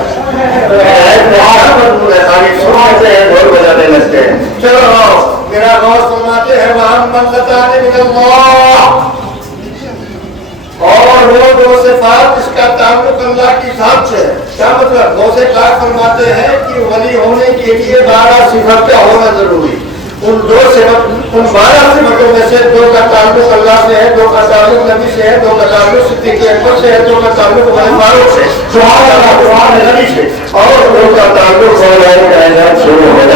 خالی سنتے ہیں ڈھول بجانے لگتے ہیں. چلو میرا غوث فرماتے ہیں محمد لطان من اللہ، اور وہ 2 صفات جس کا تعلق اللہ کی ذات سے ہے. کیا مطلب؟ غوث پاک فرماتے ہیں کہ ولی ہونے کے لیے 12 صفات کا ہونا ضروری. ان 12 صفتوں میں سے 2 کا تعلق اللہ سے ہے، 2 کا تعلق نبی سے ہے، 2 کا تعلق صدیق اکبر سے ہے، 2 کا تعلق عمر فاروق سے، عثمان غنی سے، اور 2 کا تعلق مولا کائنات سے ہے.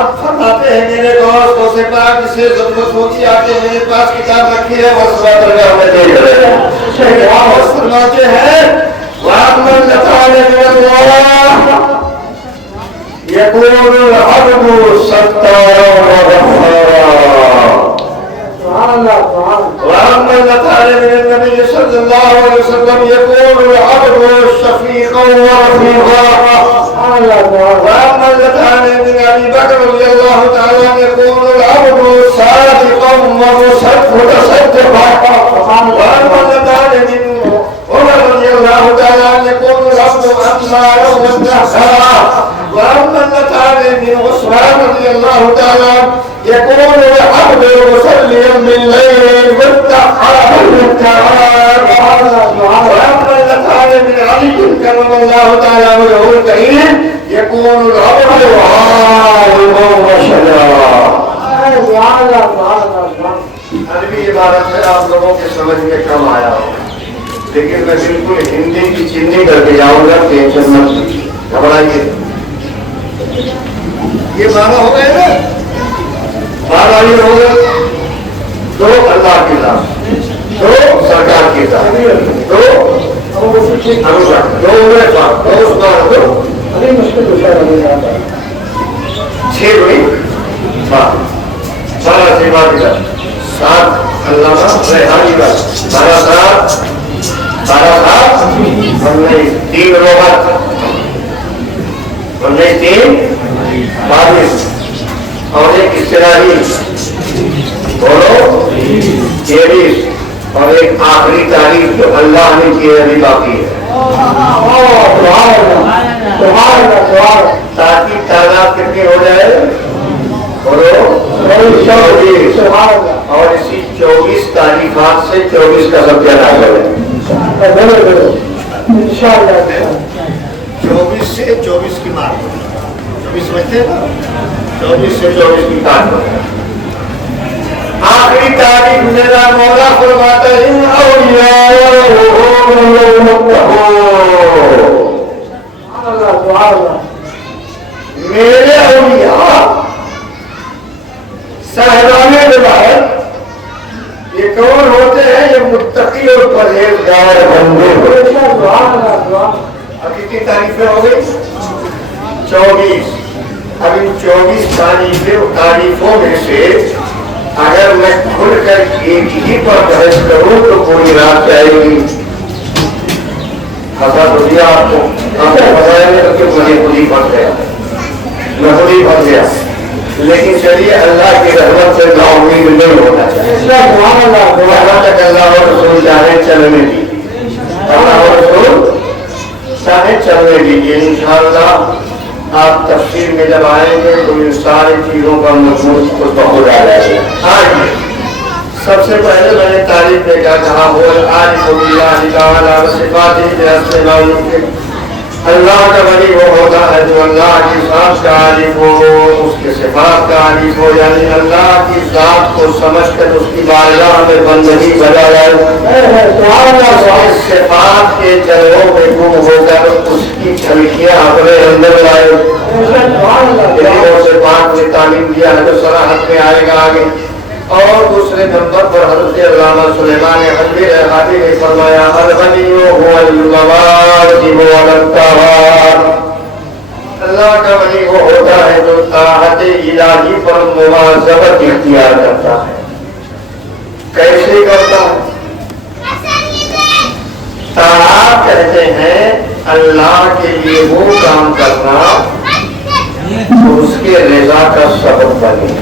اب فرماتے ہیں میرے دوست غوث پاک جسے ضرورت ہوتی آتے میرے پاس کتاب رکھی ہے وہ صبح درگاہ میں دیکھ رہے ہیں. غوث فرماتے ہیں وَأَمَّنْ لَطَانِ مِنَ اللَّهِ يَكُونُ الْعَبْدُ سَتَّارًا وَغَفَّارًا. وَأَمَّنْ لَطَانِ مِنَ النَّبِيِّ صلی اللہ علیہ وسلم يَكُونُ الْعَبْدُ شَفِيقًا وَرَفِيقًا. وَأَمَّا اللَّتَانِ مِنْ أَبِي بَكْرَ رضي الله تعالى يكون العبد صادقا ومتصدقا. وأما اللتان من عمر رضي الله تعالى يكون العبد أمارا والنهارا. وأما اللتان من عثمان رضي الله تعالى يكون العبد مصليا بالليل والتقى بالنهار. وأما اللتان من علي كرم الله تعالى وجهه الكريم يكون العبد عالما وشجاعا. عربی عبارت ہے آپ لوگوں کے سمجھ میں کم آیا ہو، لیکن میں بالکل ہندی کی چینی کر کے جاؤں گا. ٹینشن مت گھبرائیے. یہ معنی ہو گئے نا، معنی یہ ہو گئے 2 اللہ کی ذات، 2 سرکار کی ذات، 2 انوشا، 2 عمر پاک، 2 عثمان، 2 6 ہوئی 12 صفات کی ذات، 7 علامہ ریحانی کا 12 3 لغت 3 22 اور ایک اصطلاحی بولو 23 اور ایک آخری تاریخ جو اللہ نے کی ہے ابھی باقی ہے. تاکہ تعداد کتنی ہو جائے؟ بولو 24. اور اسی 24 تاریخات سے 24 کا سب کیا نام ہے 24 سے 24 کی مار 24 سمجھتے ہیں 24 سے 24 کی کاٹ. آخری تاریخ میرا مولا فرماتا ہے میرے اولیاء صاحبان ولایت یہ کون ہوتے ہیں؟ یہ متقی اور پرہیزگار بندے. اب کتنی تعریفیں ہو گئی؟ 24. اب ان 24 تعریفوں میں سے اگر میں کھل کر ایک ہی پر بحث کروں تو پوری رات جائے گی. پتا تو دیا آپ کو, آپ کو بتایا نہیں کہ مجھے خود ہی پھنس گیا, میں خود ہی پھنس گیا. لیکن چلیے اللہ کی رحمت سے نا امید نہیں ہونا چاہیے. جہاں تک اللہ اور رسول چاہے چلنے دیجیے, اللہ اور رسول چاہے چلنے دیجیے. انشاءاللہ آپ تفسیر میں جب آئیں گے تو ان ساری چیزوں کا مضمون خود بخود آ جائے گا. سب سے پہلے میں نے تعریف میں کیا کہا, بول آج کو اللہ کا ولی وہ ہوتا ہے جو اللہ کی ذات کا عارف ہو, اس کے صفات کا عارف ہو, یعنی اللہ کی ذات کو سمجھ کر اس کی بارگاہ میں بندگی بجا جائے, صفات کے جلووں میں گم ہو کر اس کی جھلکیاں اپنے اندر لائے. سے پاک نے تعلیم دیا ہے جو صراحت میں آئے گا آگے. اور دوسرے نمبر پر حضرت علامہ سلیمان حجوی رحمانی نے فرمایا الغنی هو الواجب والطاعات, اللہ کا ولی وہ ہوتا ہے جو طاعت الہی پر مواظبت اختیار کرتا ہے. کیسے کرتا ہے؟ طاعت کہتے ہیں اللہ کے لیے وہ کام کرنا تو اس کے رضا کا سبب بنے.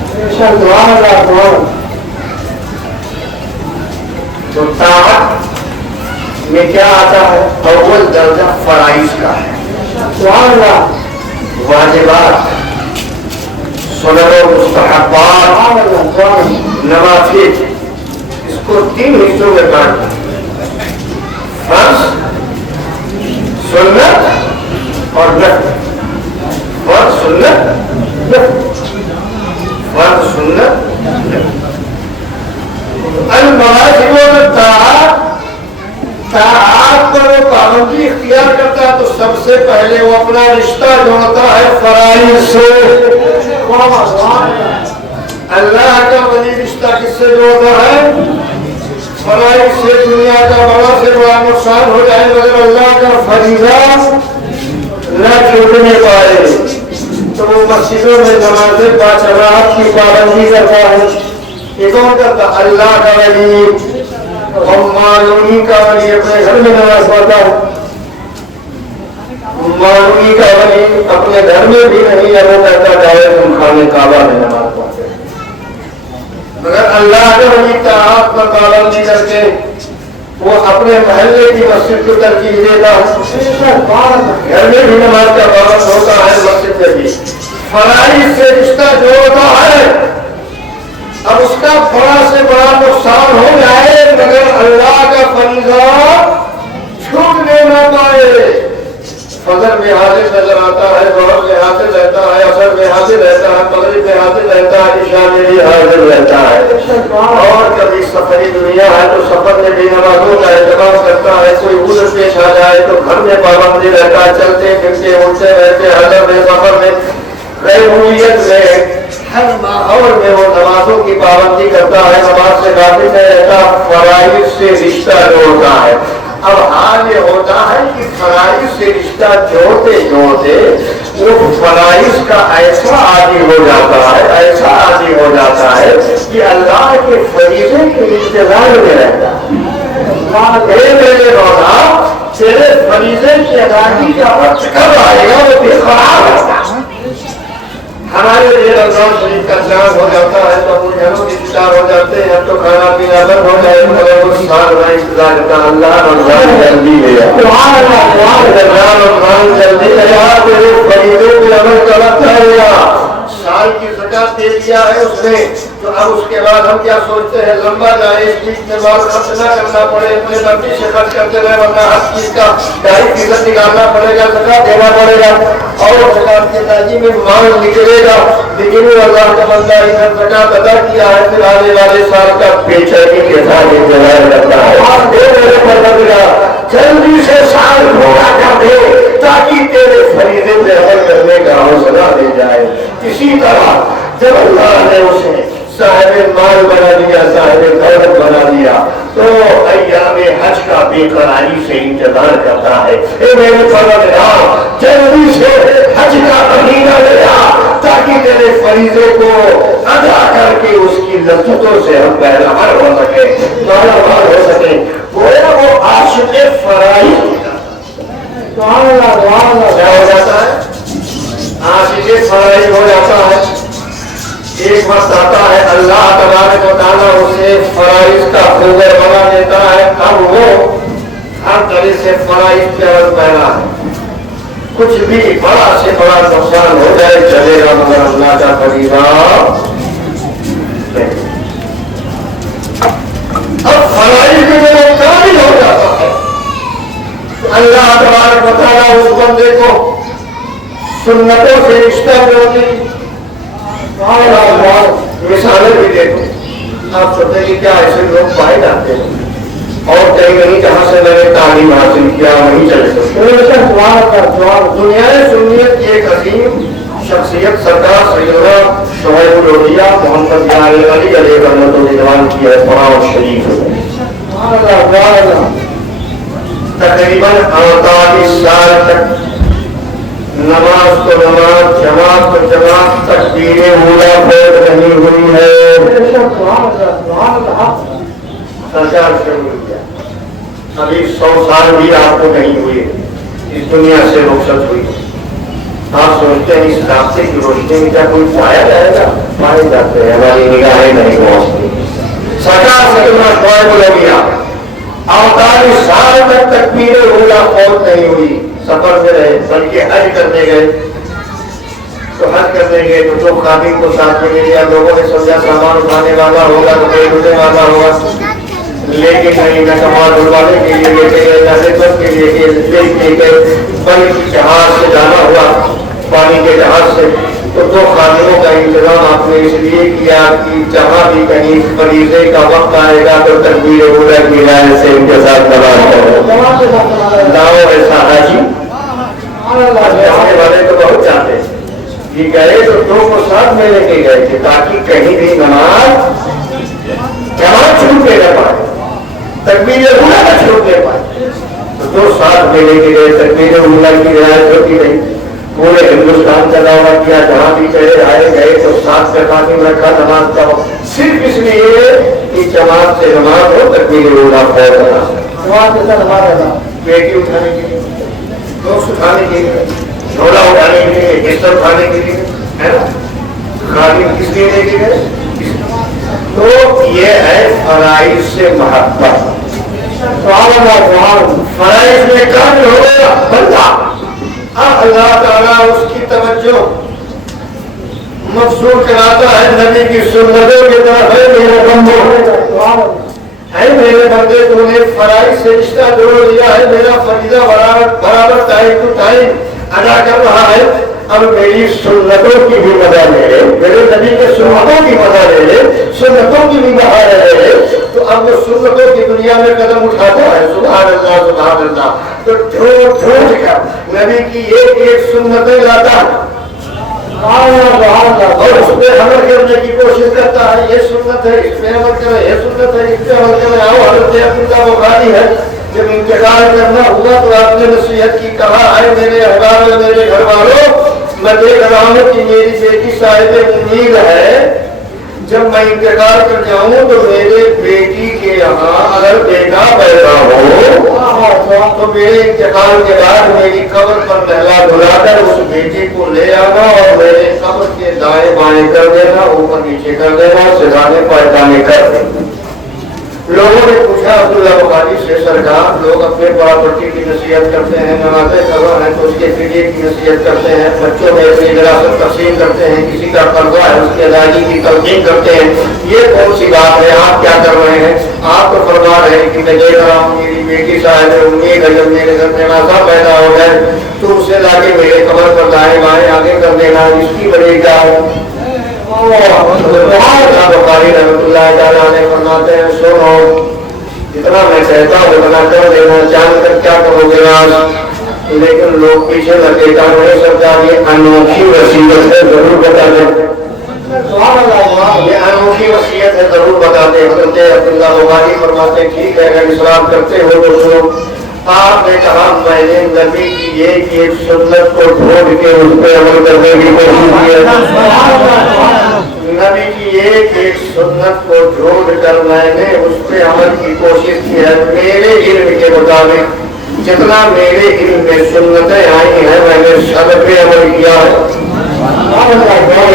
تو طاعت میں کیا آتا ہے؟ اول درجہ فرائض کا ہے, واجبات, سنن و مستحبات, نوافل. اس کو 3 حصوں میں بانٹا, فرض, سنت اور نفل. فرض, سنت, فرض, سنت. الواجب والطاعات, طاعات پر وہ پابندی اختیار کرتا ہے تو سب سے پہلے وہ اپنا رشتہ جوڑتا ہے فرائض سے. اللہ کا ولی رشتہ کس سے جوڑتا ہے؟ فرائض سے. دنیا کا بڑا سے بڑا نقصان ہو جائے مگر اللہ کا فریضہ نہ چھوٹنے پائے تو وہ مسجدوں میں نمازیں باجماعت کی پابندی کرتا ہے. یہ کون کرتا؟ اللہ کا ولی. اور معلومی کا ولی اپنے گھر میں نماز پڑھتا ہے. معلومی کا ولی اپنے گھر میں بھی نہیں ہے, وہ کہتا جائے تم خانے کعبہ میں نماز پڑھتے. مگر اللہ کا ولی طاعت پر پابندی کر کے وہ اپنے محلے کی مسجد کو ترجیح دیتا ہے. گھر میں بھی نماز کا پابند ہوتا ہے, مسجد میں بھی. فرائض سے رشتہ جوڑتا ہے. اب اس کا بڑا سے بڑا نقصان ہو جائے مگر اللہ کا فریضہ چھوٹنے نہ پائے. فجر میں حاضر نظر آتا ہے, ظہر میں حاضر رہتا ہے, عصر میں حاضر رہتا ہے, مغرب میں حاضر رہتا ہے, عشاء میں بھی حاضر رہتا ہے. اور کبھی سفری دنیا ہے تو سفر میں بھی نمازوں کا اہتمام کرتا ہے. کوئی عذر پیش آ جائے تو گھر میں پابندی رہتا ہے, چلتے پھرتے اٹھتے رہتے, حضر میں, سفر میں, غیبویت میں, ہر ماحول میں وہ نمازوں کی پابندی کرتا ہے, نماز سے غافل نہیں رہتا, فرائض سے رشتہ جوڑتا ہے. اب حال یہ ہوتا ہے کہ فرائض سے رشتہ جوڑتے جوڑتے وہ فرائض کا ایسا عادی ہو جاتا ہے, ایسا عادی ہو جاتا ہے کہ اللہ کے فریضے کے انتظار میں رہتا ہے. میرے روزہ تیرے فریضے کی ادائیگی کا وقت کب آئے گا, وہ بے قرار ہوتا ہے. ہمارے لیے رمضان شریف کا چاند ہو جاتا ہے تو اپنے گھروں کی انتظار ہو جاتے ہیں, تو کھانا پینا بند ہو جائے مگر وہ سال میں انتظار کرتا ہے. اللہ رمضان جلدی لے رمضان جلدی لیا, تیرے فریضوں پہ عمل کا وقت آئے گا. سال کی زکات دے دیا ہے اس نے, تو اب اس کے بعد ہم کیا سوچتے ہیں لمبا جائے, اس چیز میں مال خرچ نہ کرنا پڑے, اپنے مرضی سے خرچ کرتے رہے, ورنہ ہر چیز کا 2.5% نکالنا پڑے گا, زکات دینا پڑے گا. اور زکات کی ادائیگی میں مال نکلے گا. لیکن وہ اللہ کا بندہ ادھر زکات ادا کیا ہے, پھر آنے والے سال کا بے چینی کے ساتھ انتظار کرتا ہے. جلدی سے سال پورا کر دے تاکہ تیرے فریضے پہ عمل کرنے کا حوصلہ دے جائے. اسی طرح جب اللہ نے اسے صاحب مال بنا دیا, صاحب دولت بنا دیا, تو ایام حج کا بے قراری سے انتظار کرتا ہے. اے میرے پروردگار, جلدی سے حج کا مہینہ لیا تاکہ تیرے فریضے کو ادا کر کے اس کی لذت سے ہم پہلوان ہو سکے، پہلوان ہو سکے، گویا وہ عاشق فرائض کیا ہو جاتا ہے؟ عاشق فرائض ہو جاتا ہے۔ ایک وقت آتا ہے اللہ تبارک و تعالیٰ اسے فرائض کا خوگر بنا دیتا ہے، اب وہ ہر طرح سے فرائض پہ عمل پیرا ہے۔ کچھ بھی بڑا سے بڑا نقصان ہو جائے چلے گا، مگر اللہ کا فریضہ نہیں۔ اب فرائض میں وہ کامل ہو جاتا ہے، اللہ تبارک و تعالیٰ اس بندے کو سنتوں سے رشتہ جوڑنے کی مثالیں بھی دیکھو۔ آپ سوچتے ہیں کہ کیا ایسے لوگ پائے جاتے ہیں اور کہیں نہیں جہاں سے میں نے تعلیم حاصل کیا وہیں چلے سکتے۔ دنیا سنیت کی ایک عظیم شخصیت سرکار سیدنا شعیب الودیع محمد علی علیہ رحمۃ اللہ کی ہے قرآن شریف، تقریباً 48 سال تک نماز تو نماز، جماعت تو جماعت، تکبیر اولیٰ فوت نہیں ہوئی ہے۔ سرکار سے ہوئی ہے، ابھی 100 سال بھی آپ کو نہیں ہوئے، اس دنیا سے رخصت ہوئی۔ آپ سوچتے ہیں اس راستے کی روشنی میں کیا کوئی پایا جائے گا؟ پائے جاتے ہیں، ہماری نگاہیں نہیں پہنچتی۔ سرکار سے شعیب الودیع 48 سال تک تکبیر اولیٰ فوت نہیں ہوئی، سفر میں رہے، بلکہ حج کرنے گئے تو حج کرنے گئے تو جو خادم کو ساتھ میں لے لیا، لوگوں نے سمجھا سامان اٹھانے والا ہوگا تو کوئی اٹھنے والا ہوگا، لیکن نہیں، نہ سامان اٹھوانے کے لیے لے کے گئے، نہ خدمت کے لیے لے کے گئے، بلکہ جہاز سے جانا ہوا، پانی کے جہاز سے، تو دو خادموں کا انتظام آپ نے اس لیے کیا کہ جہاں بھی کہیں فریضے کا وقت آئے گا تو تکبیر اولیٰ کی لائن سے ان کے ساتھ نماز پڑھو۔ لاؤ ایسا حاجی، جانے والے تو بہت چاہتے ہیں کہ گئے تو دو کو ساتھ میں لے کے گئے تھے تاکہ کہیں بھی نماز جماعت چھوٹنے نہ پائے، تکبیر اولیٰ نہ چھوٹنے پائے، تو دو ساتھ میں لے کے گئے، تکبیر اولیٰ کی رعایت ہوتی رہی۔ پورے ہندوستان کا دورہ کیا، جہاں بھی چلے آئے گئے تو ساتھ کا خاتم رکھا نماز کا وقت، صرف اس لیے کہ جماعت سے نماز ہو، تکبیر اولیٰ فوت ہونا، بیٹی اٹھانے کے لیے، دوست اٹھانے کے لیے، جھولا اٹھانے کے لیے، بستر اٹھانے کے لیے، ہے نا، خادم کس لیے لے کے گئے؟ تو یہ ہے فرائض سے محبت۔ فرائض میں کامل ہو گیا بندہ، اللہ تعالیٰ اس کی توجہ مبذول کراتا ہے نبی کی سنتوں کی طرف۔ ہے میرے بندے، ہے میرے بندے، تو نے فرائض سے رشتہ جوڑ لیا ہے، میرا فریضہ برابر ٹائم ٹو ٹائم ادا کر رہا ہے، اب میری سنتوں کی بھی مدد لے لے، میرے نبی کے سنتوں کی مدد لے لے، سنتوں کی بھی بہار لے لے، تو اب وہ سنتوں کی دنیا میں قدم اٹھاتا ہے، سبحان اللہ سبحان اللہ، تو ڈھونڈ ڈھونڈ کر نبی کی ایک ایک سنتیں لاتا ہے اور اس پہ عمل کرنے کی کوشش کرتا ہے، یہ سنت ہے اس پہ عمل کرے، یہ سنت ہے اس پہ عمل کرے۔ آؤ حضرت عبداللہ بخاری ہے، جب انتقال کرنا ہوا تو آپ نے نصیحت کی، کہا ہے میرے احباب اور میرے گھر والوں، میں دیکھ رہا ہوں کہ میری بیٹی صاحب امید ہے، جب میں انتقال کر جاؤں تو میرے بیٹی کے یہاں اگر بیٹا پیدا ہو تو میرے انتقال کے بعد میری قبر پر نہلا دھلا کر اس بیٹی کو لے آنا اور میرے قبر کے دائیں بائیں کر دینا، اوپر نیچے کر دینا، سجانے پائدانے کر دینا۔ لوگوں نے پوچھا عبداللہ بخاری سے، سرکار لوگ اپنے پراپرٹی کی نصیحت کرتے ہیں، نمازیں کروا ہے تو اس کے فدیے کی نصیحت کرتے ہیں، بچوں میں اپنی وراثت تقسیم کرتے ہیں، کسی کا قرضہ ہے اس کی ادائیگی کی تلقین کرتے ہیں، یہ کون سی بات ہے؟ آپ کیا کر رہے ہیں؟ آپ تو فرما رہے ہیں کہ میں دیکھ رہا ہوں میری بیٹی صاحب امید ہے، جب میرے گھر میں ناسا پیدا ہو گئے تو اسے لا کے میرے قبر پر دائیں بائیں آگے کر دینا، اس کی وجہ کیا ہے؟ بخاری رحمۃ اللہ تعالیٰ نے فرماتے ہیں، سنو جتنا میں کہتا ہوں اتنا کر دینا، جان کر کیا کرو گے آج؟ لیکن لوگ پیچھے لگے گا، نہیں سرکار یہ انوکھی وصیت ہے، ضرور بتا دیں، یہ انوکھی وصیت ہے، ضرور بتا دیں۔ حضرت عبداللہ بخاری فرماتے ہیں ٹھیک ہے، اگر اسلام کرتے ہو تو سنو۔ آپ نے کہا میں نے نبی کی ایک سنت کو ڈھونڈ کے اس پہ عمل کرنے کی کوشش کی ہے، نبی کی ایک ایک سنت کو ڈھونڈ کر میں نے اس پہ عمل کی کوشش کی ہے. میرے علم کے مطابق جتنا میرے علم میں سنتیں آئی ہیں میں نے سب پہ عمل کیا ہے.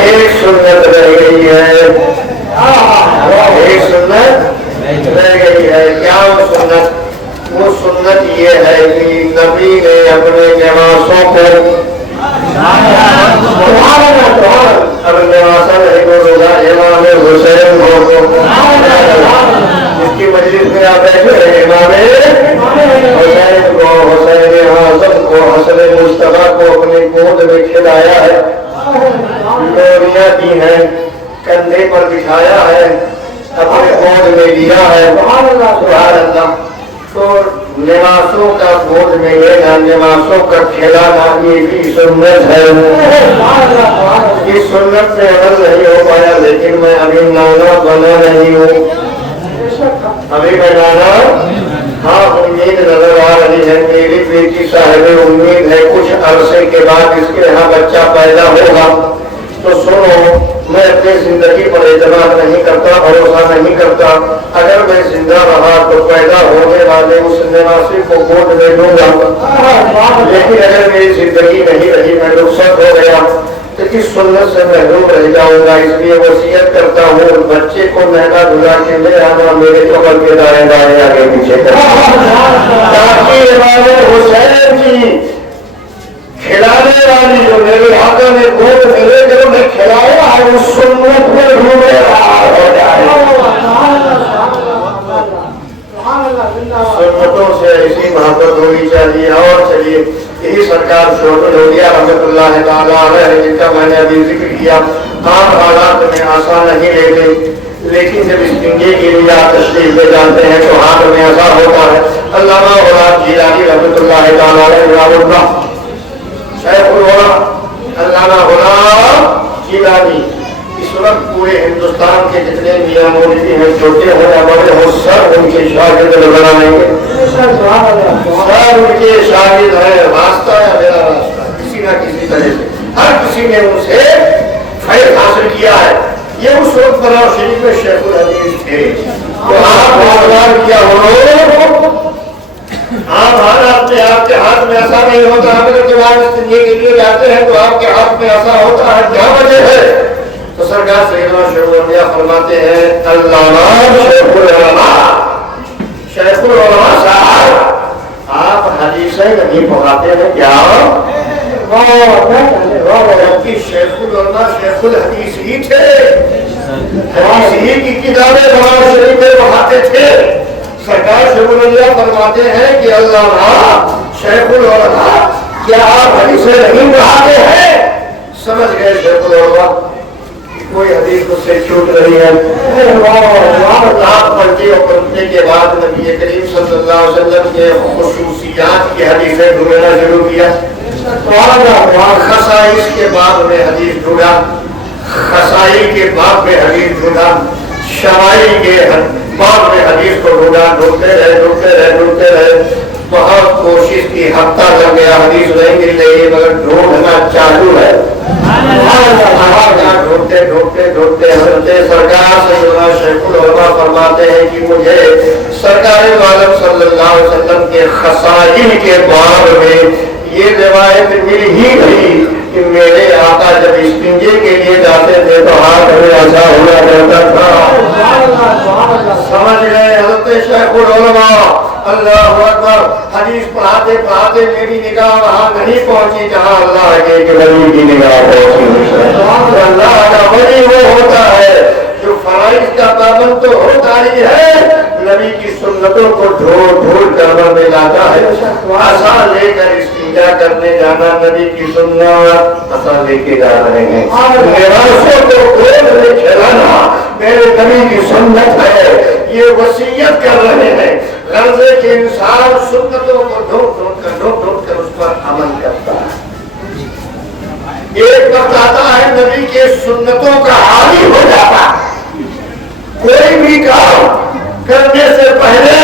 ایک سنت رہ گئی ہے, ایک سنت رہ گئی ہے. کیا وہ سنت؟ وہ سنت یہ ہے کہ نبی نے اپنے نواسوں کو اب نواسا نہیں بولوگا امام حسین کو, جس کی مجلس میں آپ بیٹھے ہیں امام حسین کو, حسین اعظم کو, حسن مصطفیٰ کو اپنی گود میں کھلایا ہے, لوریاں دی ہیں, کندھے پر بٹھایا ہے, اپنے گود میں لیا ہے. سبحان اللہ. تو نواسوں کا گود میں لینا, نواسوں کا کھلانا یہ بھی سنت ہے. اس سنت سے عمل نہیں ہو پایا, لیکن میں ابھی نانا بنا نہیں ہوں. ابھی میں نانا, ہاں امید نظر آ رہی ہے. میری بیٹی صاحب امید ہے کچھ عرصے کے بعد اس کے یہاں بچہ پیدا ہوگا. تو سنو, میں اپنی زندگی پر اعتماد نہیں کرتا, بھروسہ نہیں کرتا. اگر میں زندہ رہا تو پیدا ہونے والے اس نواسی کو گود میں لوں گا, لیکن اگر میری زندگی نہیں رہی, میں رخصت ہو گیا تو اس سنت سے محروم رہ جاؤں گا. اس لیے وصیت کرتا ہوں بچے کو نہلا دھلا کے لے آنا, میرے قبر کے دائیں بائیں آگے پیچھے تاکہ امام حسین کی کھلانے والی جو میرے آقا نے گود ملے جو میں کھلایا ہے اس سنت میں ڈھونڈے رہا ہو جائے. سنتوں سے ایسی محبت ہونی چاہیے. اور چلیے, یہی سرکار شوق لوہیا رحمۃ اللہ تعالیٰ علیہ جن کا میں نے ابھی ذکر کیا, عام حالات میں آسان نہیں لیتے, لیکن جب استنجے کے لیے آپ تشریف لے جاتے ہیں تو ہاتھ میں ایسا ہوتا ہے. علامہ غلام جیلانی رحمۃ اللہ تعالیٰ علیہ, شیخ العلماء علامہ غلام جیلانی, اس وقت پورے ہندوستان کے جتنے میاں مولوی ہیں, چھوٹے ہوں یا بڑے ہوں, سب ان کے شاگرد نظر آئیں گے. سب ان کے شاگرد ہیں, راستہ یا میرا راستہ کسی نہ کسی طرح سے ہر کسی نے ان سے فیض حاصل کیا ہے. یہ اس وقت بناؤ شریف میں شیخ الحدیث تھے. تو آپ نے اعلان کیا ہو, آپ حالات میں آپ کے ہاتھ میں ایسا نہیں ہوتا. اگر جب آپ استنجے کے لیے جاتے ہیں تو آپ کے ہاتھ میں ایسا ہوتا ہے, کیا وجہ ہے؟ تو سرکار سیدنا شیخ الانبیاء فرماتے ہیں, علامہ شیخ العلماء, شیخ العلماء صاحب آپ حدیثیں نہیں پڑھاتے ہیں کیا؟ جبکہ شیخ العلماء شیخ الحدیث ہی تھے, حدیث ہی کی کتابیں بناؤ شریف میں پڑھاتے تھے. سرکار شیخ الانبیاء فرماتے ہیں کہ علامہ شیخ العلماء کیا آپ حدیثیں نہیں پڑھاتے ہیں؟ سمجھ گئے شیخ العلماء کوئی حدیث مجھ سے چھوٹ رہی ہے. آپ پڑھتے اور پڑھنے کے بعد نبی کریم صلی اللہ علیہ وسلم کے خصوصیات کی حدیثیں ڈھونڈنا شروع کیا. خصائص کے باب میں حدیث ڈھونڈا, خصائل کے باب میں حدیث ڈھونڈا, شمائل کے باب میں حدیث کو ڈھونڈا. ڈھونڈتے رہے بہت کوشش کی, ہفتہ لگ گیا, حدیث نہیں مل رہی مگر ڈھونڈنا چالو ہے. ڈھونڈتے حضرت سرکار سیدنا شیخ العلماء فرماتے ہیں کہ مجھے سرکار عالم صلی اللہ علیہ وسلم کے خصائل کے باب میں یہ روایت مل ہی نہیں کہ میرے آقا جب استنجے کے لیے جاتے تھے تو ہاتھ میں ایسا ہوا کرتا تھا. سمجھ گئے حضرت شیخ العلماء, اللہ اکبر. حدیث پڑھاتے میری نگاہ وہاں نہیں پہنچی جہاں اللہ کے ولی کی نگاہ پہنچی. اللہ کا ولی وہ ہوتا ہے جو فرائض کا پابند تو ہوتا ہی ہے, نبی کی سنتوں کو ڈھونڈ کر میں لاتا ہے. آسان لے کر استنجا کرنے جانا, نبی کی سنت آسان لے کے جا رہے ہیں. نواسوں کو گود میں کھلانا میرے نبی کی سنت ہے. یہ وصیت کر رہے ہیں غرضے کے انسان سنتوں کو ڈھونڈ کر اس پر عمل کرتا ہے. ایک وقت آتا ہے نبی کے سنتوں کا عادی ہو جاتا. کوئی بھی کام کرنے سے پہلے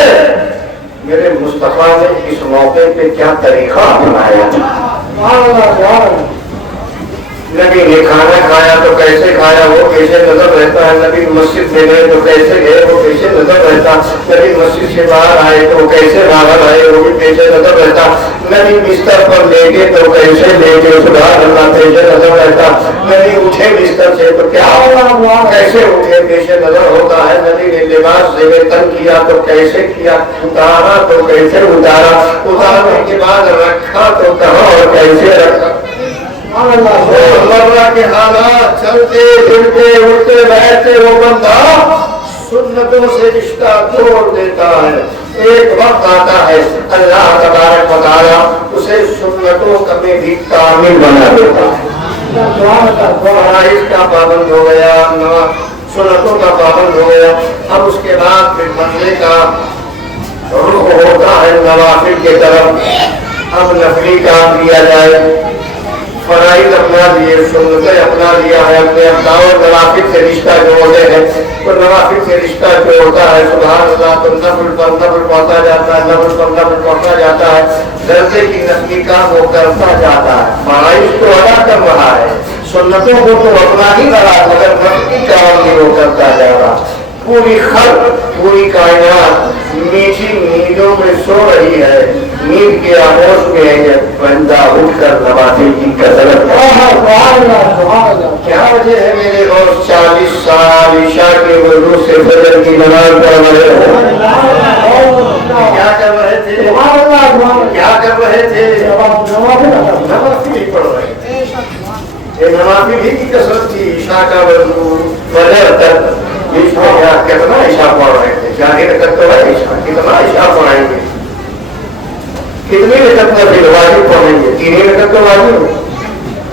میرے مصطفیٰ نے اس موقع پہ کیا طریقہ بنایا تھا. نبی نے کھانا کھایا تو کیسے کھایا وہ پیش نظر رہتا ہے، نبی مسجد میں گئے تو کیسے گئے وہ پیش نظر رہتا، نبی مسجد سے باہر آئے تو کیسے باہر آئے وہ بھی پیش نظر رہتا، نبی بستر پر لیٹے تو کیسے لیٹے سبحان اللہ پیش نظر رہتا، نبی اٹھے بستر سے تو کیا ہوا کیسے اٹھے پیش نظر ہوتا ہے، نبی نے لباس سے تن کیا تو کیسے کیا، اتارا تو کیسے اتارا، اتارنے کے بعد رکھا تو کہاں اور کیسے رکھا، مرہ کے حالات چلتے پھرتے اٹھتے بیٹھتے وہ بندہ سنتوں سے رشتہ توڑ دیتا ہے، ایک وقت آتا ہے اللہ تبارک و تعالی اسے سنتوں کا میں بھی کامل بنا دیتا ہے، فرائض کا پابند ہو گیا، سنتوں کا پابند ہو گیا، اب اس کے بعد پھر بندے کا رخ ہوتا ہے نوافل کی طرف، اب نفلی کام کیا جائے، فرائض اپنا لیے، سنتیں اپنا لیا ہے، اپنے اقدار نوافل سے رشتہ جوڑتے ہیں تو نوافل سے رشتہ جوڑتا ہے سبحان اللہ، تو نفل پر نفل پڑھتا جاتا ہے، نفل پر نفل پڑھتا جاتا ہے، درجے کی نفلی کام وہ کرتا جاتا ہے، فرائض تو ادا کر رہا ہے، سنتوں کو تو اپنا ہی رہا مگر نفلی کام بھی وہ کرتا جا رہا، پوری خلق پوری کائنات میٹھی نیندوں میں سو رہی ہے، نیند کے آغوش میں ہے بندہ اٹھ کر نوافل کی کثرت، کیا وجہ ہے میرے دوست 40 سال عشاء کے وضو سے فجر کی نماز پڑھ رہے ہو، کیا کر رہے تھے، کیا کر رہے تھے، نوافل ہی پڑھ رہے تھے، یہ نوافل ہی کی کثرت تھی، عشاء کا وضو فجر تک کتنا عشاء پڑھ رہے تھے، 4 رکعت تو ہے عشاء، کتنا عشاء پڑھائیں گے، کتنی رکعت پھر واجب پڑھیں گے، 3 رکعت تو واجب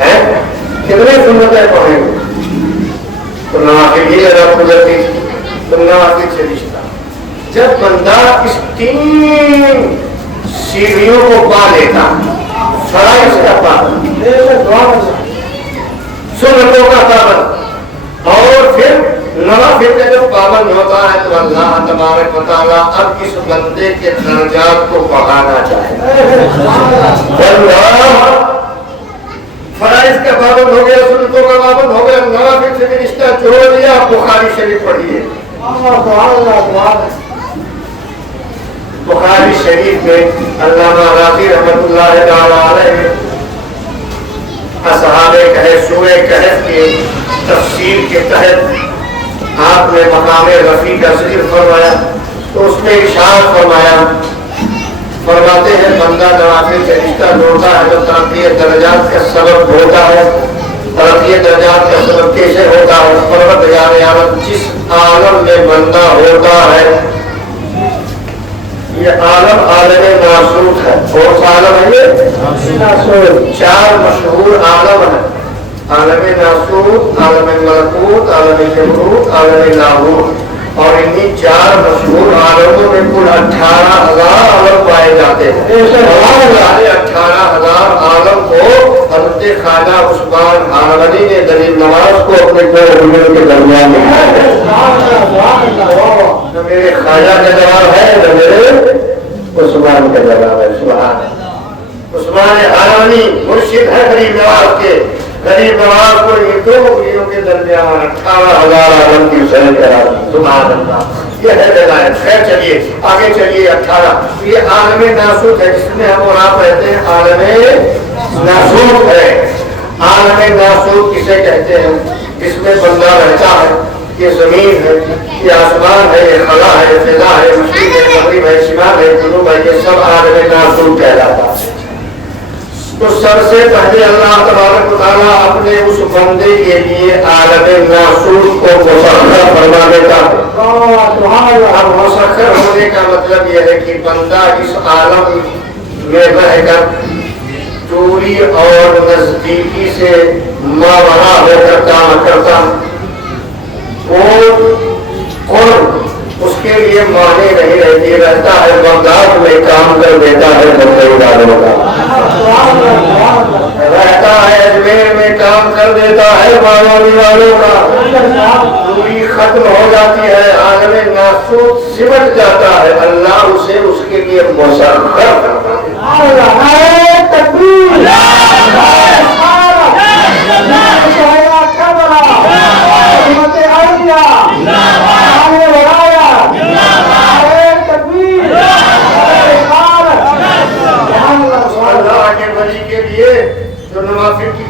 ہے، کتنے سنتیں پڑھیں گے، تو نوافل ہی ادا گزرتی تھی، تو نوافل سے رشتہ، جب بندہ اس 3 سیڑھیوں کو پا لیتا، فرائض کا پابند، سنتوں کا پابند اور پھر نوافل کا جو پابند ہوتا ہے تو اللہ تبارک و تعالیٰ اب اس بندے کے درجات کو بڑھانا چاہے، فرائض کا پابند ہو گیا، سنتوں کا پابند ہو گیا، نوافل سے بھی رشتہ جوڑ لیا، بخاری شریف پڑھیے، بخاری شریف میں علامہ راضی رحمۃ اللہ تعالیٰ علیہ اصحاب کہف سورہ کہف کے تفسیر کے تحت آپ نے مقام رفیع کا ذکر فرمایا تو اس میں ارشاد فرمایا، فرماتے ہیں بندہ نوافل سے رشتہ جوڑتا ہے تو ترقی درجات کا سبب ہوتا ہے، ترقی درجات کا سبب کیسے ہوتا ہے، پروردگار عالم جس عالم میں بندہ ہوتا ہے یہ عالم عالم ناسوت ہے، کون سا عالم ہے یہ ناسوت، 4 مشہور عالم ہیں، عالم ناسوت، عالم ملکوت، عالم جبروت، عالم لاہوت، اور انہی 4 مشہور عالموں میں کل 18,000 عالم پائے جاتے ہیں، 18,000 عالم کو حضرت خواجہ عثمان حنبلی نے دلیل نواز کو اپنے 2 انگلیوں کے درمیان میں نہ میرے خواجہ کا جواب ہے نہ میرے عثمان کا جواب ہے، سبحان عثمان حنبلی مرشد ہے غریب نواز کے، غریب نواز کو یہ 2 انگلیوں کے درمیان 18,000 عالم کی سرحد کرا دی، سبحان اللہ، یہ ہے دلائل، خیر چلیے آگے چلیے، 18 یہ عالم ناسوت ہے جس میں ہم اور آپ رہتے ہیں، عالم ناسوت ہے، عالم ناسوت کسے کہتے ہیں، جس میں بندہ رہتا ہے، یہ زمین ہے، یہ آسمان ہے، یہ خلا ہے، یہ فضا ہے، مشرق ہے، مغرب ہے، شمال ہے، جنوب ہے، یہ سب عالم ناسوت کہلاتا ہے، تو سب سے پہلے اللہ تبارک و تعالیٰ اپنے اس بندے کے لیے عالم ناسوت کو مسخر فرما دیتا ہے، اب مسخر ہونے کا مطلب یہ ہے کہ بندہ اس عالم میں رہ کر دوری اور نزدیکی سے ماورا ہو کر کام کرتا، اس کے لیے معنی نہیں رہتی، رہتا ہے بغداد میں کام کر دیتا ہے، بندہ رہتا ہے اجمیر میں کام کر دیتا ہے، مانوی والوں کا دوری ختم ہو جاتی ہے، عالم ناسوت سمٹ جاتا ہے، اللہ اسے اس کے لیے مسخر کرتا ہے،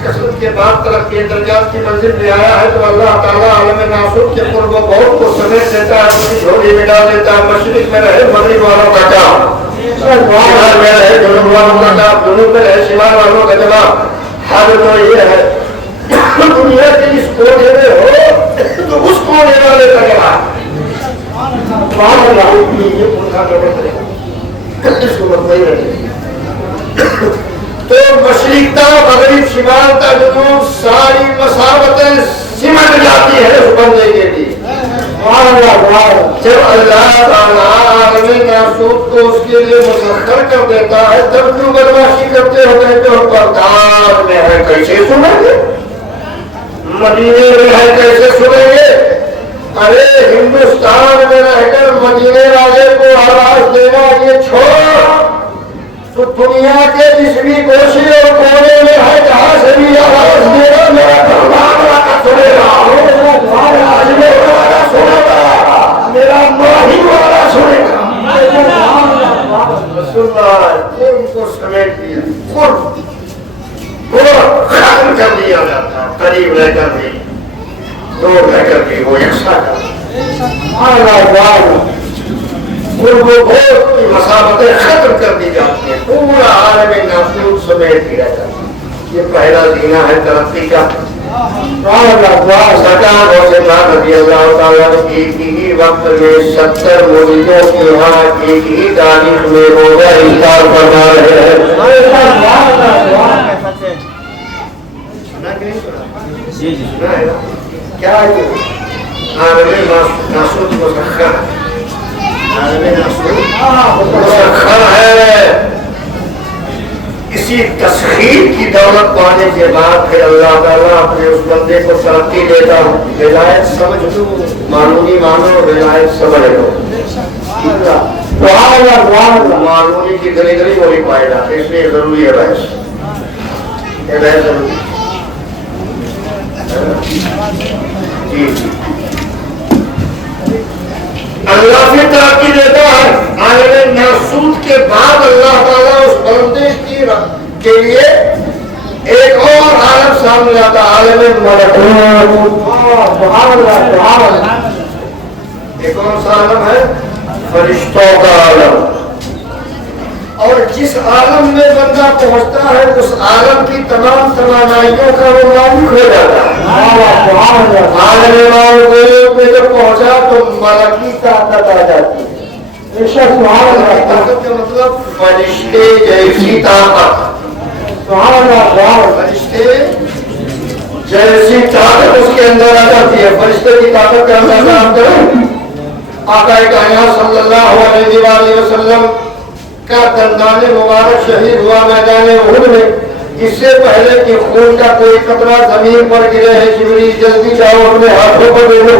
کثرت کے بعد ترقی درجات کی منزل میں آیا ہے تو اللہ تعالیٰ عالم ناسوت کے قرب و بہت کو سمیٹ دیتا ہے، اپنی جھولی میں ڈال دیتا ہے. مشرق میں رہے مغرب والوں کا کام، شمال میں رہے جنوب والوں کا کام، جنوب میں رہے شمال والوں کا جواب. حال تو یہ ہے دنیا کے اس کونے میں ہو تو اس کونے والے کا جواب. یہ ان کا جواب کرے گا اس کو مطمئن رہے. تو مشرق تا مغرب شمال تا جنوب ساری مساوتیں سمٹ جاتی ہے اس بندے کے لیے. جب اللہ تعالیٰ عالم ناسوت کو اس کے لیے مسخر کر دیتا ہے تب کیوں بدماشی کرتے ہو گئے تو بغداد میں ہے کیسے سنیں گے، مدینے میں ہے کیسے سنیں گے. ارے ہندوستان میں رہ کر مدینے والے کو آواز دینا یہ چھوڑ، تو دنیا کے جس بھی کوشش اور کونے میں ہے جہاں سے بھی آواز دینا میرا دربار والا سنے گا، اجمیر والا سنے گا، میرا ماہی والا سنے گا. رسول اللہ ان کو سمیٹ دیا، ختم کر دیا جاتا، قریب رہ کر بھی دور رہ کر بھی وہ یکساں کر کی مساوتیں ختم کر دی جاتی ہیں، پورا عالم ناسوت سمیٹ دیا جاتا ہے. یہ پہلا زینہ ہے ترقی کا. سرکار حسین رضی اللہ تعالیٰ ایک ہی وقت میں 70 مریدوں کے یہاں ایک ہی تاریخ میں روزہ افطار فرما رہے ہیں. کیا ہے عالم ناسوت مسخر مسخر ہے. اسی تسخیر کی دولت پانے کے بعد پھر اللہ تعالیٰ اپنے اس بندے کو ترقی دیتا ہوں. ولایت سمجھ لو، معلومی مانو، ولایت سمجھ لو. معلومی کی گلی گلی وہ بھی پائے گا، اس لیے ضروری ہے بحث. یہ بحث ضروری ہے. جی اللہ سے ترقی دیتا ہے. عالم ناسوت کے بعد اللہ تعالیٰ اس بندے کے لیے ایک اور عالم سامنے آتا، عالم ملکوت. ایک کون سا عالم ہے؟ فرشتوں کا عالم. اور جس عالم میں بندہ پہنچتا ہے اس عالم کی تمام توانائیوں کا وہ مالک ہو جاتا ہے. عالم ملکوت میں جب پہنچا تو ملکی طاقت آ جاتی ہے. طاقت کا مطلب فرشتے جیسی طاقت. فرشتے جیسی طاقت اس کے اندر آ جاتی ہے. فرشتے کی طاقت کا اندازہ آپ کریں. آقا کائنات صلی اللہ علیہ وآلہ وسلم کا دندان مبارک شہید ہوا میدان احد میں. اس سے پہلے کہ خون کا کوئی قطرہ زمین پر گرے ہے جبریل جلدی جاؤ اپنے ہاتھوں پر دے دو.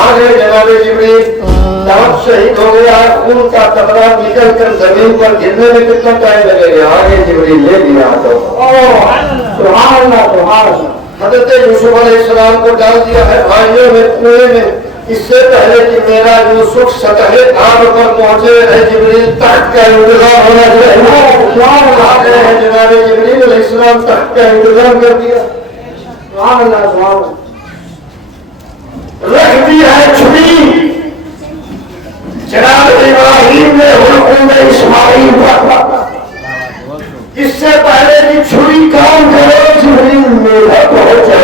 آگے جناب جبریل داؤد شہید ہو گیا ہے، خون کا قطرہ نکل کر زمین پر گرنے میں کتنا ٹائم لگے گا؟ آگے جبریل لے لیا ہاتھوں. حضرت یوسف علیہ السلام کو ڈال دیا ہے بھائیوں میں کنویں میں. اس سے پہلے کہ میرا یوسف سطح آب پر پہنچے ہے جبریل تخت کا انتظام ہونا چاہیے. جناب جبریل علیہ السلام تخت کا انتظام کر دیا. رکھ دی ہے چھری. جناب ابراہیم نے حکم میں اسماعیل پر اس سے پہلے کہ چھری کام کرے جبریل میرا پہنچا.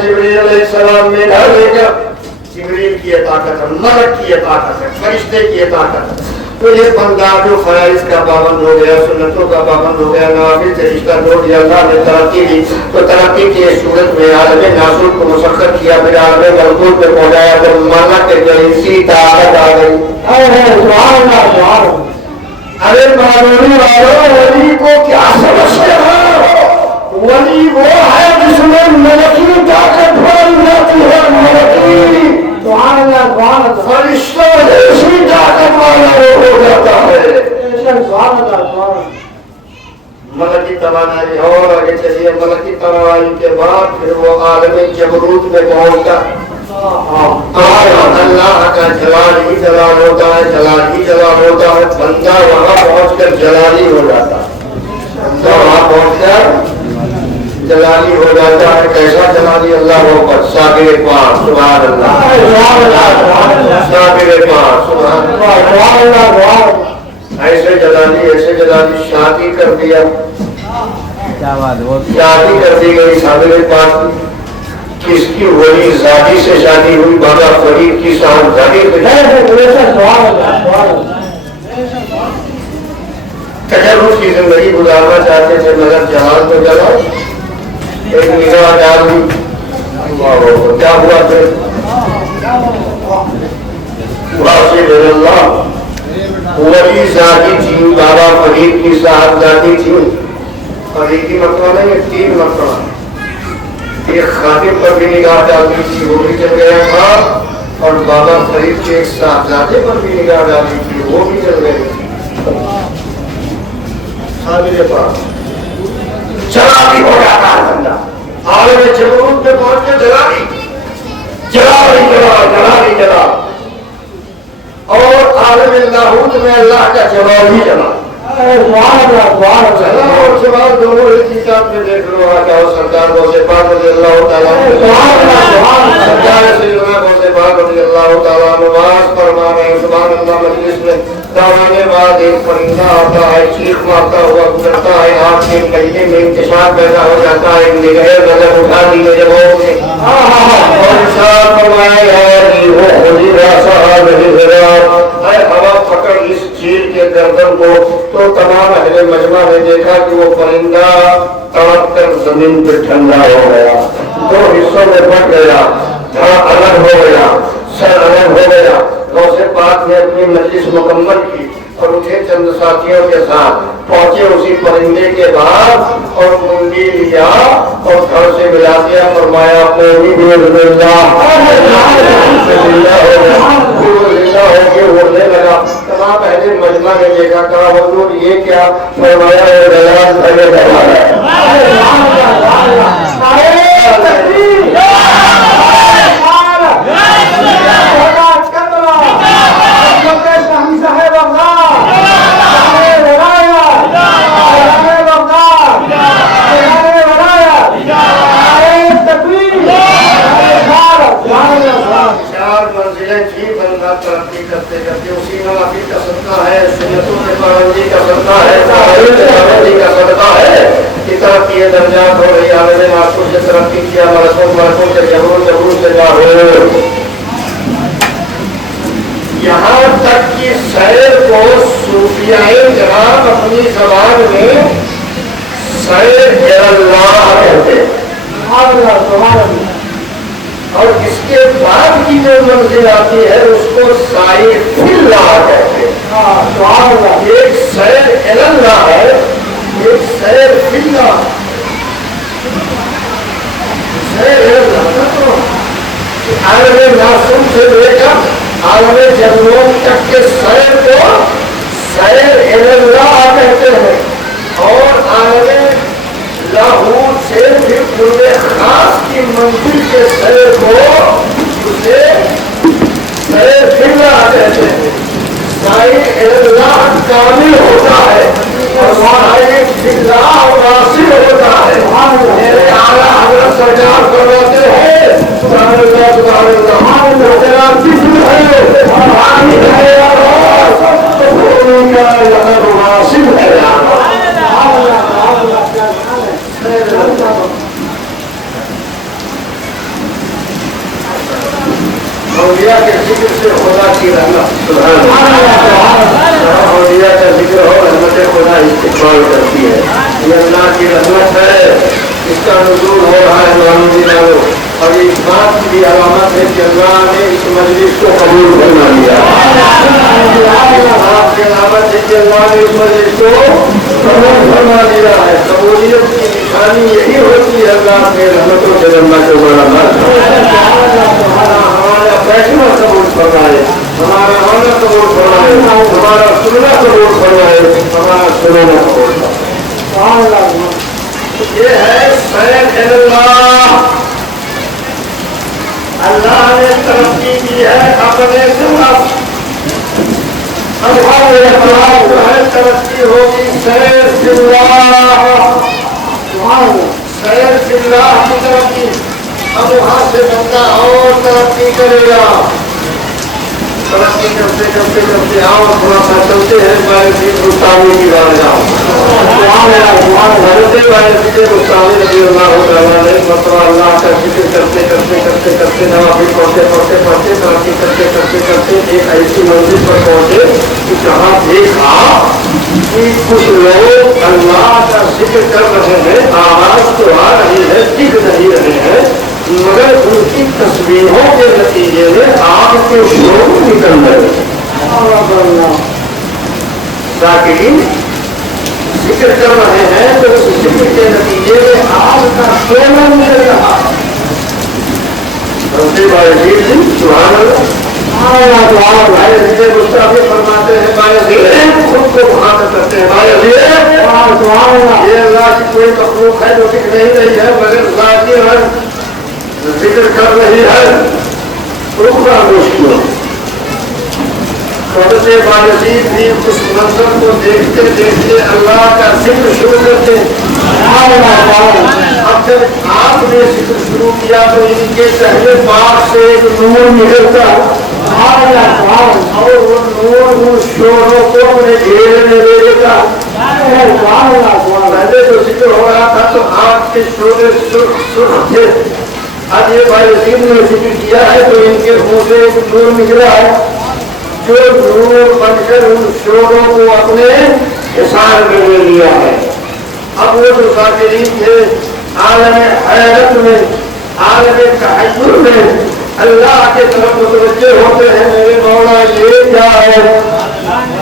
جبریل علیہ السلام میں ڈالے گا. جبریل کی یہ طاقت ہے، ملک کی یہ طاقت ہے، فرشتے کی یہ طاقت ہے. تو یہ بندہ جو فرائض کا پابند ہو گیا، سنتوں کا پابند ہو گیا، نوافل سے رشتہ جوڑ دیا، اللہ نے ترقی دی. تو ترقی کی صورت میں عالم ناسوت کو مسخر کیا، پھر عالم ملکوت میں پہنچایا تو ملک جیسی طاقت آ گئی. ارے معلومی والوں ولی کو کیا سمجھتے ہو؟ ولی وہ ہے جس میں ملکی طاقت بھر جاتی ہے. ملکی فرشتوں جیسی طاقت والا وہ ہو جاتا ہے. ملکی توانائی اور آگے چلیے. ملکی توانائی کے بعد پھر وہ عالم جبروت میں پہنچتا. اور اللہ کا جلال ہی جلال ہوتا ہے، جلال ہی جلال ہوتا ہے، بندہ وہاں پہنچ کر جلالی ہو جاتا ہے، بندہ وہاں پہنچ کر جلالی ہو جاتا ہے۔ کیسا جلالی؟ اللہ اکبر، صابر پاک، سبحان اللہ، صابر پاک، سبحان اللہ۔ ایسے جلالی شادی کر دیا، شادی کر دی گئی صابر پاک کی۔ کس کی؟ ولی زادی سے شادی ہوئی، بابا فرید کی صاحبزادی سے۔ تجرب کی زندگی گزارنا چاہتے تھے مگر جہاز تو جلا، ایک نگاہ ڈال دی، کیا ہوا پھر؟ اللہ ولی زادی تھی، بابا فرید کی صاحبزادی تھی، اور ایک ہی مرتبہ نہیں، 3 مرتبہ۔ ایک خادم پر بھی نگاہ ڈالی تھی، وہ بھی چل گیا تھا، اور بابا فرید کے ایک صاحبزادے پر بھی نگاہ ڈالی تھی، وہ بھی چل گئی تھی۔ صابر پاک جلالی ہو جاتا ہے بندہ، عالم جبروت میں پہنچ کے جلالی جلا، اور عالم لاہوت میں اللہ کا جلال ہی جلا۔ اور سوال دونوں ایک ہی ساتھ میں دیکھ لو، آ سرکار غوث پاک رضی اللہ تعالیٰ سرکار سیدنا غوث پاک رضی اللہ تعالیٰ نواز فرما رہے ہیں، سبحان اللہ۔ مجلس میں دانے بعد ایک پرندہ آتا ہے، چیخ مارتا ہوا گزرتا ہے، آپ کے کلیجے میں انتشار پیدا ہو جاتا ہے، نگاہ نظر اٹھا دیے جب اور ارشاد فرمایا ہے وہ حضرا صاحب ہوا پکڑ اس چیل کے گردن کو، تو تمام اہل مجمع نے دیکھا کہ وہ پرندہ تڑپ کر زمین پہ ٹھنڈا ہو گیا، 2 حصوں میں بٹ گیا، الگ ہو گیا، سر الگ ہو گیا۔ غوث پاک نے اپنی مجلس مکمل کی اور اٹھے چند ساتھیوں کے ساتھ پہنچے اسی پرندے کے بعد، اور منڈی لیا اور گھر سے ملا دیا، فرمایا قومی بسم اللہ ہو کے اڑنے لگا۔ تمام اہل مجمع نے دیکھا، کہا حضور یہ کیا؟ فرمایا جلال بھرے جلال ہے۔ ترقی کرتے کرتے اسی نوافل کا صدقہ ہے، سنتوں میں پابندی کا صدقہ ہے، پابندی کا صدقہ ہے کہ ترقی درجات ہو رہی۔ عالم معصوم سے ترقی کیا، مرکوں سے جبروں سے لاہور، یہاں تک کہ سیر کو صوفیاء کرام اپنی زبان میں سیر اللہ کہتے ہیں، اور اس کے بعد کی جو منزل آتی ہے اس کو سائر فی اللہ کہتے ہیں۔ ایک سیر اللہ ہے، ایک سیر فی اللہ، سیر اللہ عالم معصوم سے لے کر عالم جبروت تک کے سیر کو سیر اللہ کہتے ہیں، اور عالم لاہور سے پھر قرب خاص کی منزل کے سیر کو اسے سیر فی اللہ کہتے ہیں۔ سائر اللہ کامل ہوتا ہے اور سائر فی اللہ واصل ہوتا ہے۔ میرے اعلیٰ حضرت سرکار فرماتے ہیں سبحان اللہ سبحان اللہ، تیرا ذکر ہے حامد ہے اور سکون کا لقب واصل ہے۔ اولیاء کے ذکر سے خدا کی رحمت، اولیاء کا ذکر ہو رحمت خدا استقبال کرتی ہے، یہ اللہ کی رحمت ہے، اس کا نزول ہو رہا ہے معلوم دنوں، اور اس بات کی علامت ہے کہ اللہ نے اس مجلس کو قبول فرما لیا۔ اس بات کی علامت ہے کہ اللہ نے اس مجلس کو قبول فرما لیا ہے۔ قبولیت کی نشانی یہی ہوتی ہے اللہ کے رحمتوں سے اللہ کو فیصلہ قبول فرمائے، ہمارا ہونا قبول فرمائے، ہمارا سننا قبول فرمائے، ہمارا سننا قبول فرمائے۔ یہ ہے سیر اللہ، اللہ نے ہوتی ہے اپنے سے ترقی ہوگی سیر اللہ کی ترقی. اب وہاں سے بندہ اور ترقی کرے گا. ترقی کرتے کرتے کرتے آؤ تھوڑا سا چلتے ہیں باعثی گستاوی کی بات جاؤ. حضرت باعثی گستاوی رضی اللہ تعالیٰ نے مرتبہ اللہ کا ذکر کرتے کرتے کرتے کرتے نوافل پڑھتے پڑھتے پڑھتے ترقی کرتے کرتے کرتے ایک ایسی منزل پر پہنچے کہ جہاں دیکھا کہ کچھ لوگ اللہ کا ذکر کر رہے ہیں, آواز تو آ رہی ہے, دکھ نہیں رہے ہیں, مگر ان کی تصویروں کے نتیجے میں آگ کے شور نکل رہے. ذاکرین ذکر کر رہے ہیں تو اس ذکر کے نتیجے میں آگ کا شور نکل رہا. سبحان اللہ. مستعفی فرماتے ہیں باعث خود کو بہانا کرتے ہیں. یہ اللہ کی کوئی مخلوق ہے جو دکھ نہیں رہی ہے مگر ذاتی ہے, ذکر کر رہی ہے. رکنا مشکل. حضرت باعزید بھی اس منظر کو دیکھتے دیکھتے اللہ کا ذکر شروع کرتے. اب جب آپ نے ذکر شروع کیا تو ان کے پہلے پاک سے ایک نور نکلتا اور وہ نور ان شوروں کو اپنے گھیرے میں لے لیتا. پہلے جو ذکر ہو رہا تھا تو آپ کے شورے سرخ تھے. اب یہ باعزید نے ذکر کیا ہے تو ان کے منہ سے ایک نور نکلا ہے جو نور بن کر ان شوروں کو اپنے حصار میں لے لیا ہے. اب وہ جو ذاکرین تھے عالم حیرت میں, عالم تحیر میں اللہ کے طرف متوجہ ہوتے ہیں. میرے مولا یہ کیا ہے؟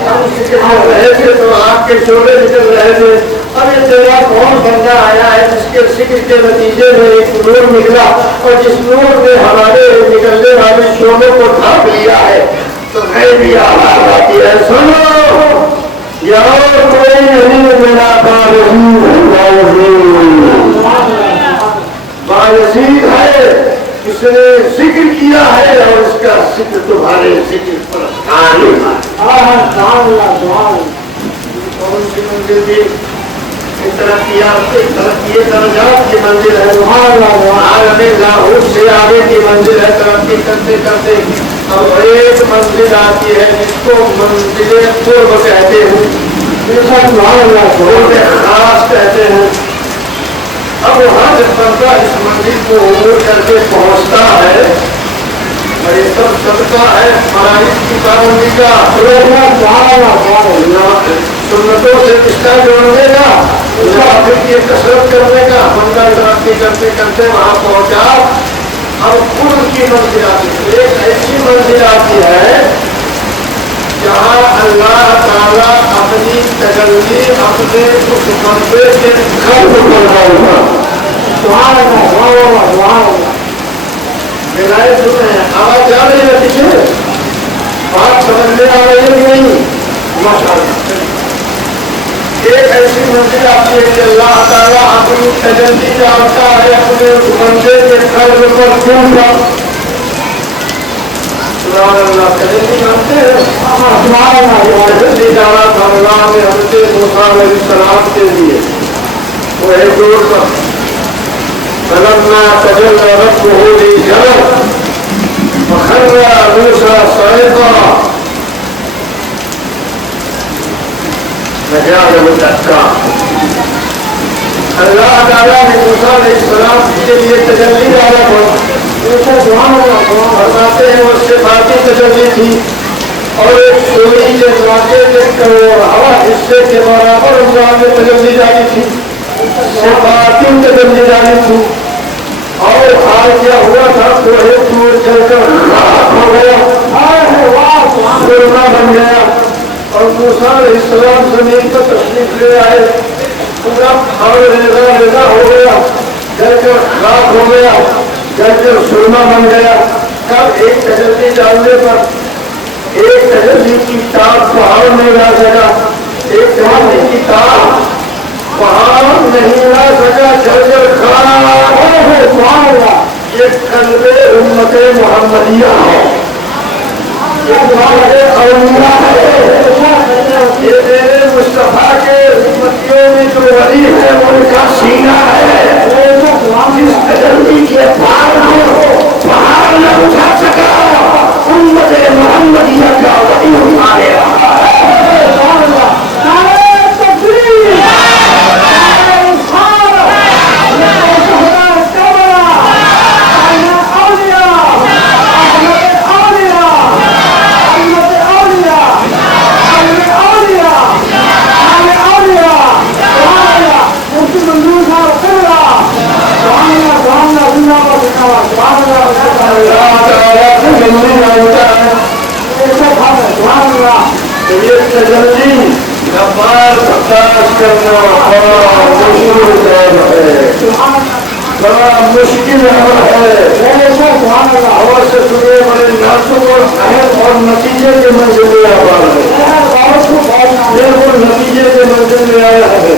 ہم ذکر کر رہے تھے تو آپ کے شعبے نکل رہے تھے. اب یہ تیرا کون بندہ آیا ہے جس کے ذکر کے نتیجے میں ایک نور نکلا اور جس نور نے ہمارے نکلنے والے شعبوں کو ڈھانپ لیا ہے. تو میں بھی آواز آتی ہے, سنو یار کوئی نہیں میرا باعزید ہے, اس نے ذکر کیا ہے اور اس کا ذکر تمہارے ذکر پر کون سی منزل تھی؟ ترقی درجات کی منزل ہے. عالم لاہور سے آگے کی منزل ہے. ترقی کرتے کرتے اب ایک منزل آتی ہے جس کو منزل قرب کہتے ہیں, قرب خاص کہتے ہیں. اب وہاں جب بندہ اس منزل کو عبور کر کے پہنچتا ہے اور یہ سب صدقہ ہے فرائض کی پابندی کا, سنتوں سے رشتہ جوڑنے کا, مسافر کی کثرت کرنے کا. بندہ ترقی کرتے کرتے وہاں پہنچا. اب قرب کی منزل آتی ہے. ایک ایسی منزل آتی ہے جہاں اللہ تعالیٰ اپنی تجلی اپنے اس بندے کے قلب پر ڈالتا. میرائے سنیں, آواز جا رہی ہے پیچھے, بات سمجھ میں آ رہی ہے کہ نہیں؟ ماشاءاللہ. ایک ایسی منزل آتی ہے کہ اللہ تعالیٰ اپنی تجلی ڈالتا ہے اپنے اس بندے کے قلب پر ڈالتا. اللہ تجلی جانتے ہیں, تجلی ڈالا تھا اللہ نے حضرت موسیٰ علیہ السلام کے لیے. وہ ایک دور پر فلما تجلى ربه للجبل فخر موسى صعقا فجعله دكا. اللہ تعالیٰ نے موسیٰ علیہ السلام کے لیے تجلی ڈالا تھا. فرماتے ہیں وہ صفاتی تجلی تھی اور ایک سوئی کے واقعے کے ہوا حصے کے برابر اللہ نے تجلی ڈالی تھی. صفاتی تجلی ڈالی تھی اور حال کیا ہوا تھا کوہ طور چل کر راک ہو گیا, سرما بن گیا اور موسیٰ علیہ السلام زمین پر تشریف لے آئے. پورا اور ریزا ہو گیا, جل کر خاک ہو گیا, جل کر سرما بن گیا. تب ایک تجلی ڈالنے پر ایک تجلی کی تاب پہاڑ میں لا سکا, ایک تجلی کی تاب پہاڑ نہیں لا سکا, جل کر خاک. یہ قلب امت محمدیہ ہے. یہ میرے مصطفیٰ کے امتیوں میں جو ولی ہے وہ ان کا سینہ ہے، جس تجلی کے پہاڑ نہ اٹھا سکا امت محمدیہ کا ولی اٹھانے رہا ہے۔ یہ تجلی غفار برداشت کرنا بڑا مشکل ہے، اور سے سنے بڑے نازک اور اہم اور نتیجے کے منزل میں آ رہا ہے، بالکل نتیجے کے منزل میں آیا ہے،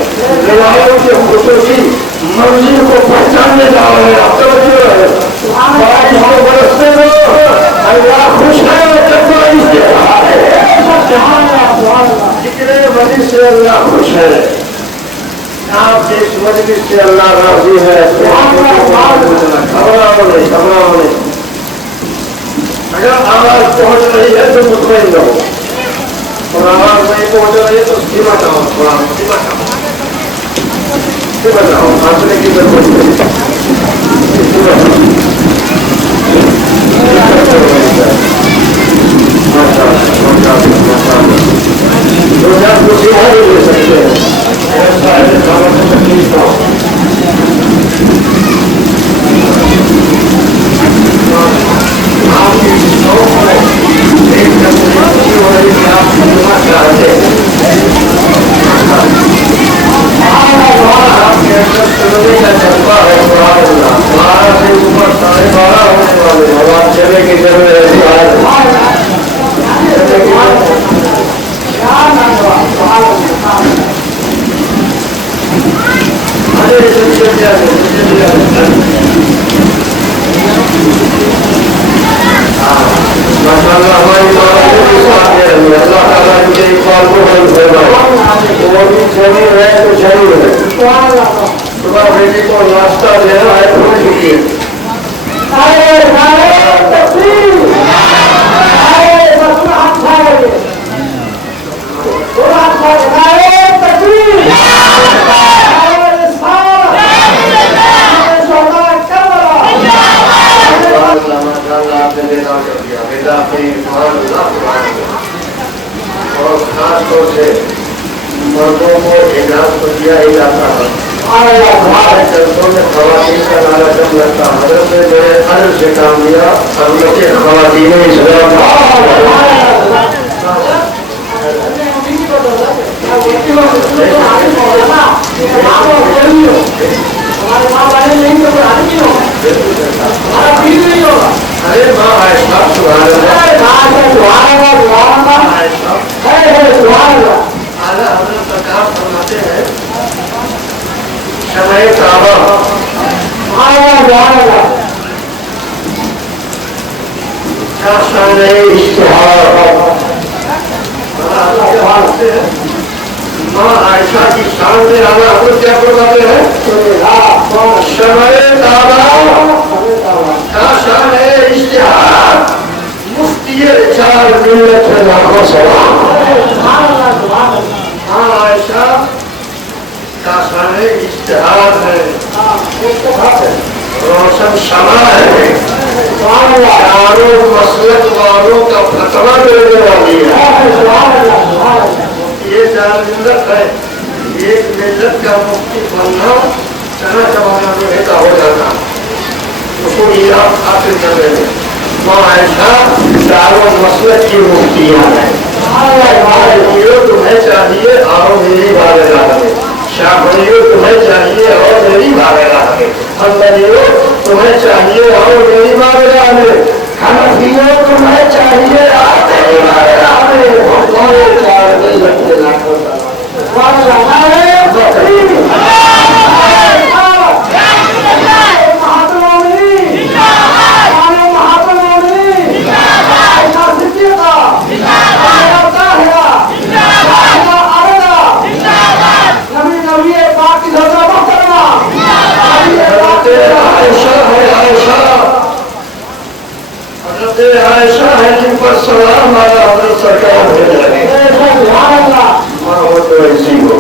روایوں کے خصوصی منزل کو پہچاننے جا رہے ہیں۔ اب توجہ ہے، بارش کو برسنے دو، اللہ خوش ہے جب بارش دے رہا ہے، ذکر ولی سے اللہ خوش ہے، آپ کے اس مجلس سے اللہ راضی ہے۔ گھبراؤ نہیں، اگر آواز پہنچ رہی ہے تو مطمئن رہو، اور آواز نہیں پہنچ رہی ہے تو دھیما جاؤ، تھوڑا دھیما جاؤ، پھانسنے کی ضرورت نہیں۔ کسی اور بھی لے سکتے ہیں، ایسا ہے کھانا سے تکلیف ہو۔ آپ کی شوق ہے ایک کمپنی ہو رہی ہے، آپ سننا چاہتے ہیں، آپ کے اندر سننے کا جذبہ ہے، قرآن اللہ 12 سے اوپر 12:30 ہونے والے ہیں، آپ چلے کی ضرورت ہے۔ ماشاء اللہ ہماری اللہ تعالیٰ کے اقبال کو بند فرمائے، وہ بھی چھوڑی ہے تو ضرور ہے، صبح بیٹی کو ناشتہ دینا ہے تو چکی ہے۔ اور خاص طور سے مردوں کو اعزاز کو دیا ہی جاتا ہے، جلسوں میں خواتین کا نعرہ جب لگتا ہے، حضرت نے میرے عرض سے کام لیا، ہم لوگ کے خواتین اسلام ارے ماں عائشہ سبحان اللہ، اعلیٰ حضرت سرکار فرماتے ہیں شمع کعبہ کا شان اشتہار، ماں عائشہ کی شان میں اعلیٰ حضرت کیا فرماتے ہیں؟ شمع کعبہ کا شان اشتہار، مفتی چار ملت ہے لاکھوں سلام۔ ہاں عائشہ کا شان اشتہار ہے، روشن شمع ہے، چاروں مسلک والوں کا فتویٰ دینے والی ہے۔ یہ چار ملت ہے، ایک ملت کا مفتی بننا چنا چبانا میں کا ہو جاتا، اس کو یہ آپ حاصل کر رہے ہیں۔ ماں عائشہ چاروں مسلک کی مفتیاں ہیں۔ تمہیں چاہیے آؤ میری بارگاہ میں، شافعیوں تمہیں چاہیے آؤ میری بارگاہ میں، حنبلیوں تمہیں چاہیے آؤ میری بارگاہ میں، حنفیوں تمہیں چاہیے آؤ میری بارگاہ میں۔ چار نہیں لگتے لاکھوں والسلام على حضرت سرکار ہو تو ایسی ہو،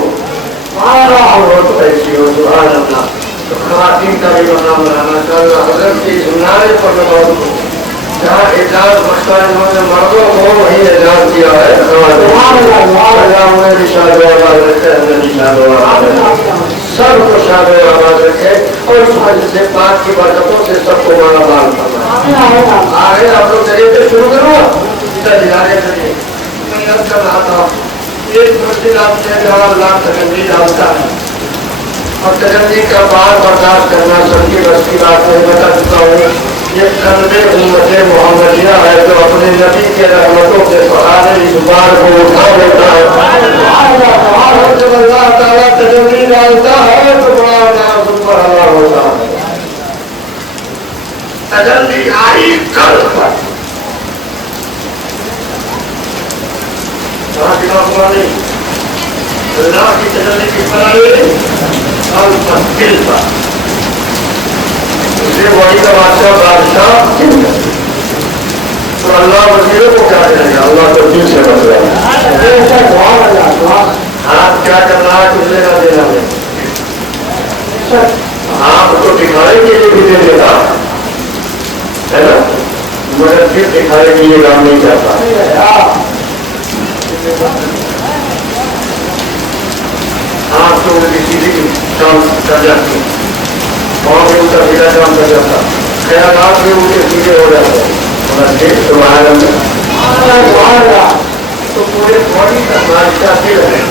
ہو تو ایسی ہو، سبحان اللہ. تو خواتین کا بھی نام بنانا چاہیے. حضرت کی سنارے پر لگاؤ کو جہاں اعجاز بخشا انہوں نے مردوں کو وہی اعجاز کیا ہے. سب کو شاد و آباد رکھے اور اس مجلس سے پاک کی برکتوں سے سب کو مالا مال فرمائے. آگے آپ لوگ چلیے پھر شروع کرو. جانے چلیے میں یاد کر رہا تھا ایک مسجد آپ سے جہاں اللہ تجلی ڈالتا ہے اور تجلی کا بار برداشت کرنا سب کی بس کی بات نہیں. بتا چکا ہوں یہ قلب امت محمدیہ ہے جو اپنے نبی کے رحمتوں کے سہارے اس بار کو اٹھا لیتا ہے. جب اللہ تعالیٰ تجلی ڈالتا ہے تو بڑا نام سپر اللہ ہوتا ہے. تجلی آئی قلب پر اللہ کی تجلی کی بنائی قلب پر دل پر. وہی کا بادشاہ تو اللہ وزیروں کو کیا کرے گا؟ اللہ تو دل سے بچ رہا ہے. ہاتھ کیا کرنا ہے کتنے کا دینا ہے. ہاتھ تو دکھانے کے لیے بھی دے دیتا ہے نا مگر پھر دکھانے کے لیے کام نہیں کرتا. ہاتھ تو کسی بھی کام کر جاتی وہاں بھی ان کا سیدھا کام کر جاتا. خیالات بھی ان کے سیدھے ہو جاتے تو پورے باڈی کا بادشاہ دل ہے.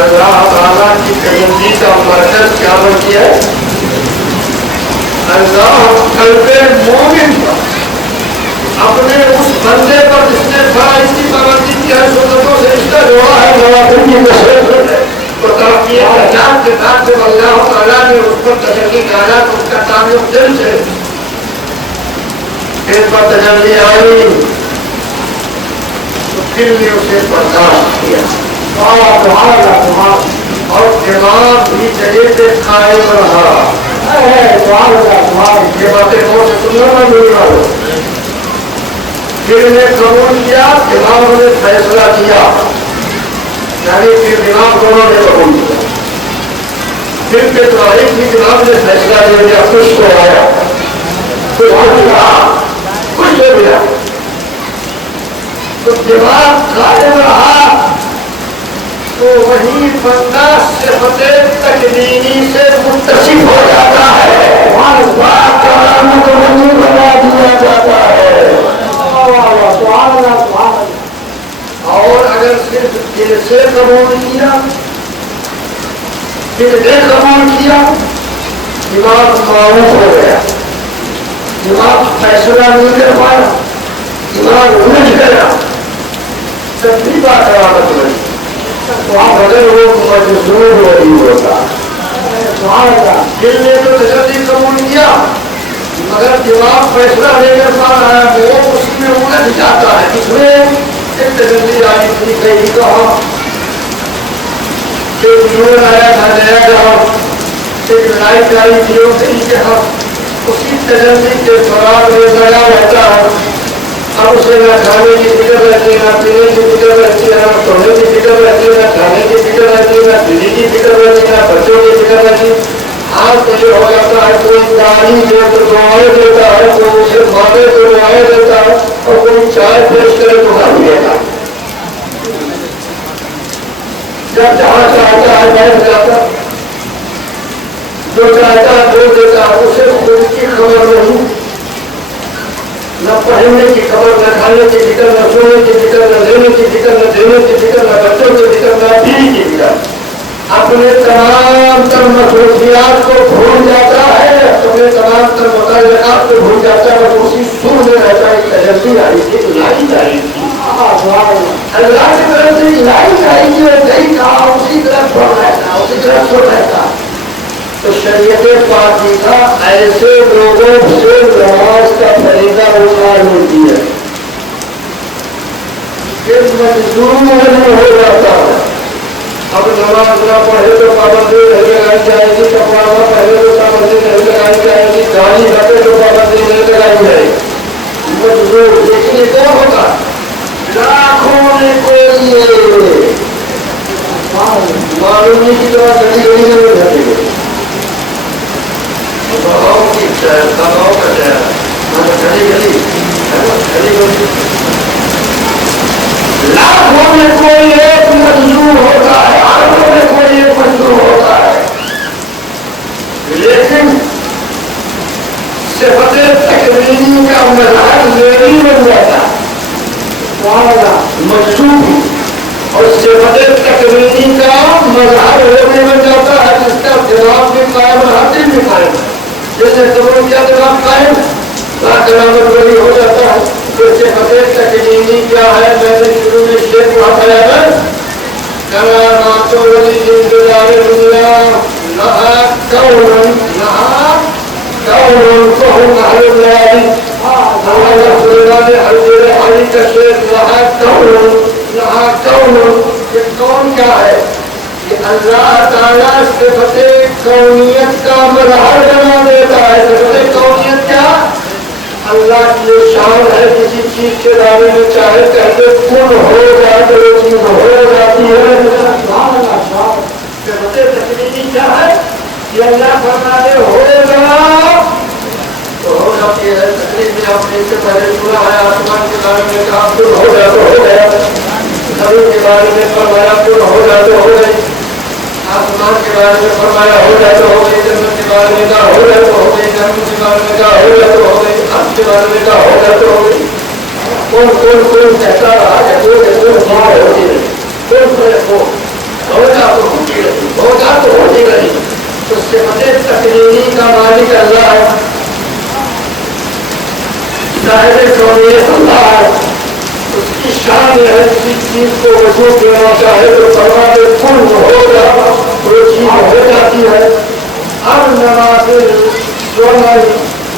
اللہ تعالیٰ کی تجلی کا مرکز کیا بن گیا ہے؟ اللہ قلب مومن پر اپنے اس بندے پر جس نے فرائض کی پابندی کی ہے سنتوں سے رشتہ جوڑا ہے نوافل کی نصرت ہے تو ترقی جان کے ساتھ جب اللہ تعالیٰ نے اس پر تجلی ڈالا تو اس کا تعلق دل سے دل پر تجلی آئی تو دل نے اسے برداشت کیا اور دماغ بھی جگہ پہ قائم رہا. یہ باتیں بہت سے سننا نہ بھولنا ہو. دل نے قبول کیا دماغ نے فیصلہ کیا یعنی پھر دماغ دونوں نے قبول کیا. دل کے تاریخ بھی دماغ نے فیصلہ لے لیا خوش ہو آیا خوش ہو گیا تو دماغ قائم رہا تو وہی بندہ صفت تکوینی سے متصف ہو جاتا ہے. بنا دیا جاتا ہے. اور اگر صرف دل سے قبول کیا دل نے قبول کیا دماغ معروف ہو گیا. دماغ فیصلہ نہیں کر پایا دماغ الجھ گیا. جب بھی بات عبادت بنی تو آپ اگر وہ مجذوب نہیں ہوتا. دل نے تو تجلی قبول کیا مگر دماغ فیصلہ نہیں کر پا رہا ہے وہ اس میں الجھ جاتا ہے. اس میں ایک تجلی آئی تھی کہیں کہا ایک نور آیا تھا نیا جہاں ایک لائٹ آئی تھی وہ کہیں کہا اسی تجلی کے سراغ میں لگا رہتا ہے. اب اسے نہ کھانے کی فکر رہتی ہے نہ پینے کی فکر رہتی ہے نہ سونے کی فکر رہتی ہے نہ کھانے کی فکر رہتی ہے نہ بجلی کی فکر رہتی ہے نہ بچوں کی فکر رہتی ہے. ہاتھ تو یہ ہو جاتا ہے کوئی گاڑی دے تو دعائیں دیتا ہے کوئی اسے مانگے تو دعائیں دیتا ہے اور کوئی چائے پیش کرے تو گاڑی دیتا ہے. جب جہاں چاہتا ہے بیٹھ جاتا جو چاہتا ہے وہ دیتا ہے. اسے خود کی خبر نہیں نہ پڑھنے کی خبر نہ کھانے کی فکر نہ سونے کی فکر نہ لینے کی فکر نہ دینے کی فکر نہ بچوں کی فکر نہ بیوی کی فکر. اپنے تمام تر مصروفیات کو بھول جاتا ہے اپنے تمام تر متعلقات کو بھول جاتا ہے اسی سر میں رہتا ہے. تجلی آئی تھی الہی آئی تھی اللہ کی طرف سے الہی آئی تھی اور نہیں کہا اسی طرح چھوڑ رہتا اسی طرح چھوڑ رہتا. تو شریعت پاکی کا ایسے لوگوں سے نماز کا طریقہ روزگار ہوتی ہے کہ مجذوب ہو جاتا ہے. اب نماز نہ پڑھے تو پابندی نہیں لگائی جائے گی کپڑا نہ پہنے تو پابندی نہیں لگائی جائے گی گاڑی رکھے تو پابندی نہیں لگائی جائے گی. مجذوب لیکن یہ کیا ہوتا میری بن جاتا ہے مشہور اور صفت تکمیلی کا مظہر ہونے بن جاتا ہے جس کا دماغ بھی قائم رہا دل بھی قائم جیسے تمہیں کیا دماغ قائم کرامت بری ہو جاتا ہے تو صفت تکمیلی کیا ہے میں نے شروع میں شیخ بتایا ہے کرامات ولی انتظار دنیا نہا کون فهم اہل اللہ کون کیا ہے کہ اللہ تعالیٰ صفت کونیت کا مظہر بنا دیتا ہے صفت کونیت کیا اللہ کی شان ہے کسی چیز کے بارے میں چاہے کہتے کن ہو جائے تو وہ چیز ہو جاتی ہے صفت تکلیفی کیا ہے کہ اللہ فرمانے ہوگا تو ہو جاتی ہے تکلیف میں آپ نے اس سے پہلے سنا ہے آسمان کے بارے میں کہا کن ہو جائے تو ہو گیا زمین کے بارے میں فرمایا کن ہو جائے تو ہو گئی آسمان کے بارے میں فرمایا ہو جائے تو ہو گئی جنت کے بارے میں کہا ہو جائے تو ہو گئی جنت کے بارے میں کہا ہو جائے تو ہو گئی عرش کے بارے میں کہا ہو جائے تو ہو گئی کون کہتا رہا کہ ہوتی رہی کون ہوگا تو ہوتی رہی ہوگا تو ہوتی رہی تو صفت تکلیفی کا مالک اللہ ہے صاحب کونیت اللہ ہے اس کی شان ہے کسی چیز کو وجود دینا چاہے تو فرمانے کن ہوگا وہ چیز ہو جاتی ہے ہر نوازل سونے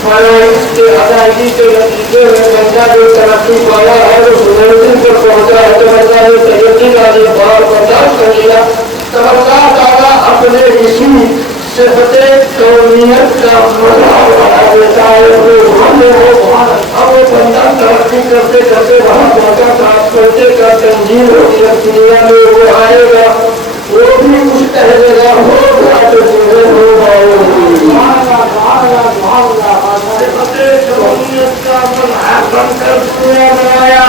فرائض کے ادائیگی کے نتیجے میں بندہ جو ترقی پایا ہے وہ منزل پر پہنچا ہے تو بندہ نے تیقین والی بار برداشت کر لیا تو اللہ تعالیٰ اپنے اسی صفت کونیت کا مظہر بنا دیتا ہے اب وہ بندہ ترقی کرتے کرتے وہاں پہنچا پراپت کرتے کا تنظیم ہوتی ہے دنیا میں وہ آئے گا وہ بھی کچھ کہے گا ہوگا تو چیزیں ہو بن کر دنیا بنایا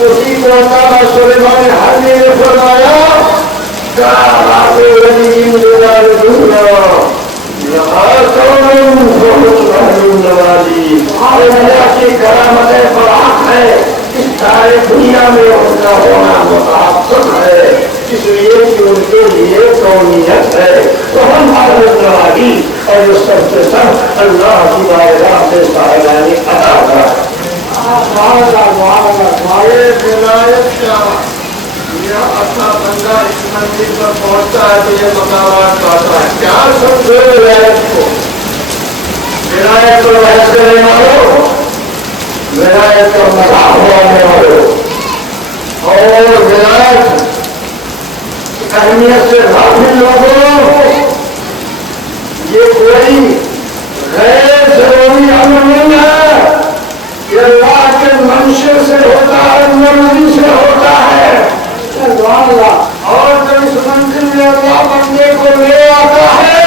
اسی کو اللہ سلیمان نے ہر میں فرمایا کرامت فراق ہے اس سارے دنیا میں ان کا ہونا متعلق ہے اس لیے کہ ان کے لیے کونیت ہے تو ہم معلوم نواگی اور اس سب سے سب اللہ کی بارگاہ سے سائلانی عطا کرا ہمارے ولایت کا یہ اپنا بندہ اس منزل پر پہنچتا ہے تو یہ مقامات پاتا ہے کیا سمجھو ولایت کو ولایت کو بحث کرنے والوں ولایت کا مذاق ہونے والوں اور ولایت اہمیت سے غافل لوگوں یہ کوئی غیر ضروری امر نہیں ہے یہ اللہ کے منشے سے ہوتا ہے مرضی سے ہوتا ہے اور جب اس منزل میں اللہ بندے کو لے آتا ہے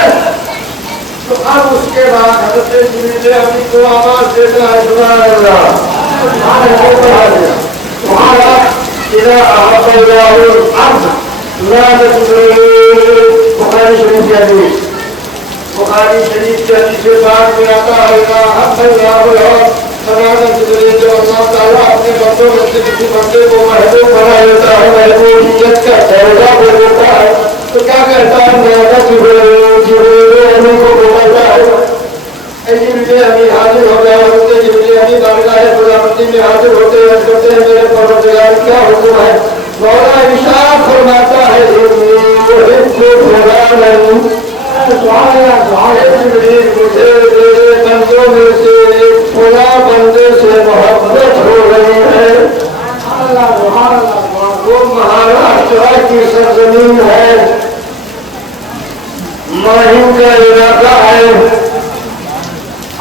تو اب اس کے بعد حضرت جبریل امین کو آواز دیتا ہے سبحان اللہ تمہارا اذا احب اللہ الارض بخاری شریف کے حدیث بخاری شریف کے حدیث سے بعد میں آتا ہے احب اللہ جب اللہ تعالیٰ اپنے بندوں میں سے کسی بندے کو محبوب بنا لیتا ہے محبوبیت کا درجہ دے دیتا ہے تو کیا کہتا ہے میرا جبریل کو بولتا ہے جبریل امین حاضر ہو گیا ہوتے جبریل امین بارگاہ خداوندی میں حاضر ہوتے ہیں کرتے ہیں میرے پروردگار کیا حکم ہے مولا ارشاد فرماتا ہے جبریل مجھے میرے بندوں میں سے خدا بندے سے محبت ہو رہی ہے وہ مہاراشٹر کی سرزمین ہے مہم کا علاقہ ہے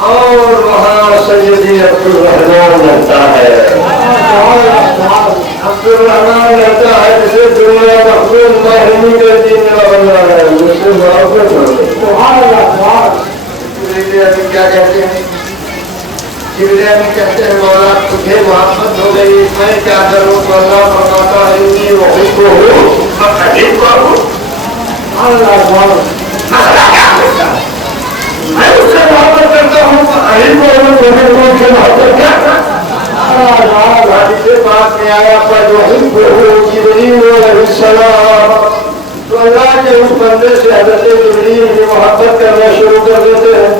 اور وہاں سیدی عبدالرحمان رہتا ہے عبدالرحمان رہتا ہے جسے دنیا مخصوص مہمی کے دین کا بندہ ہے مجھ سے محبت ہو کیا کہتے ہیں جبریل امین کہتے ہیں مولا تجھے محبت ہو گئی میں کیا کروں تو اللہ فرماتا ہے انی احبہ فاحبہ مسئلہ کیا ہوتا ہے میں اس سے محبت کرتا ہوں تو احبہ سے محبت کیا شروع کر دیتے ہیں.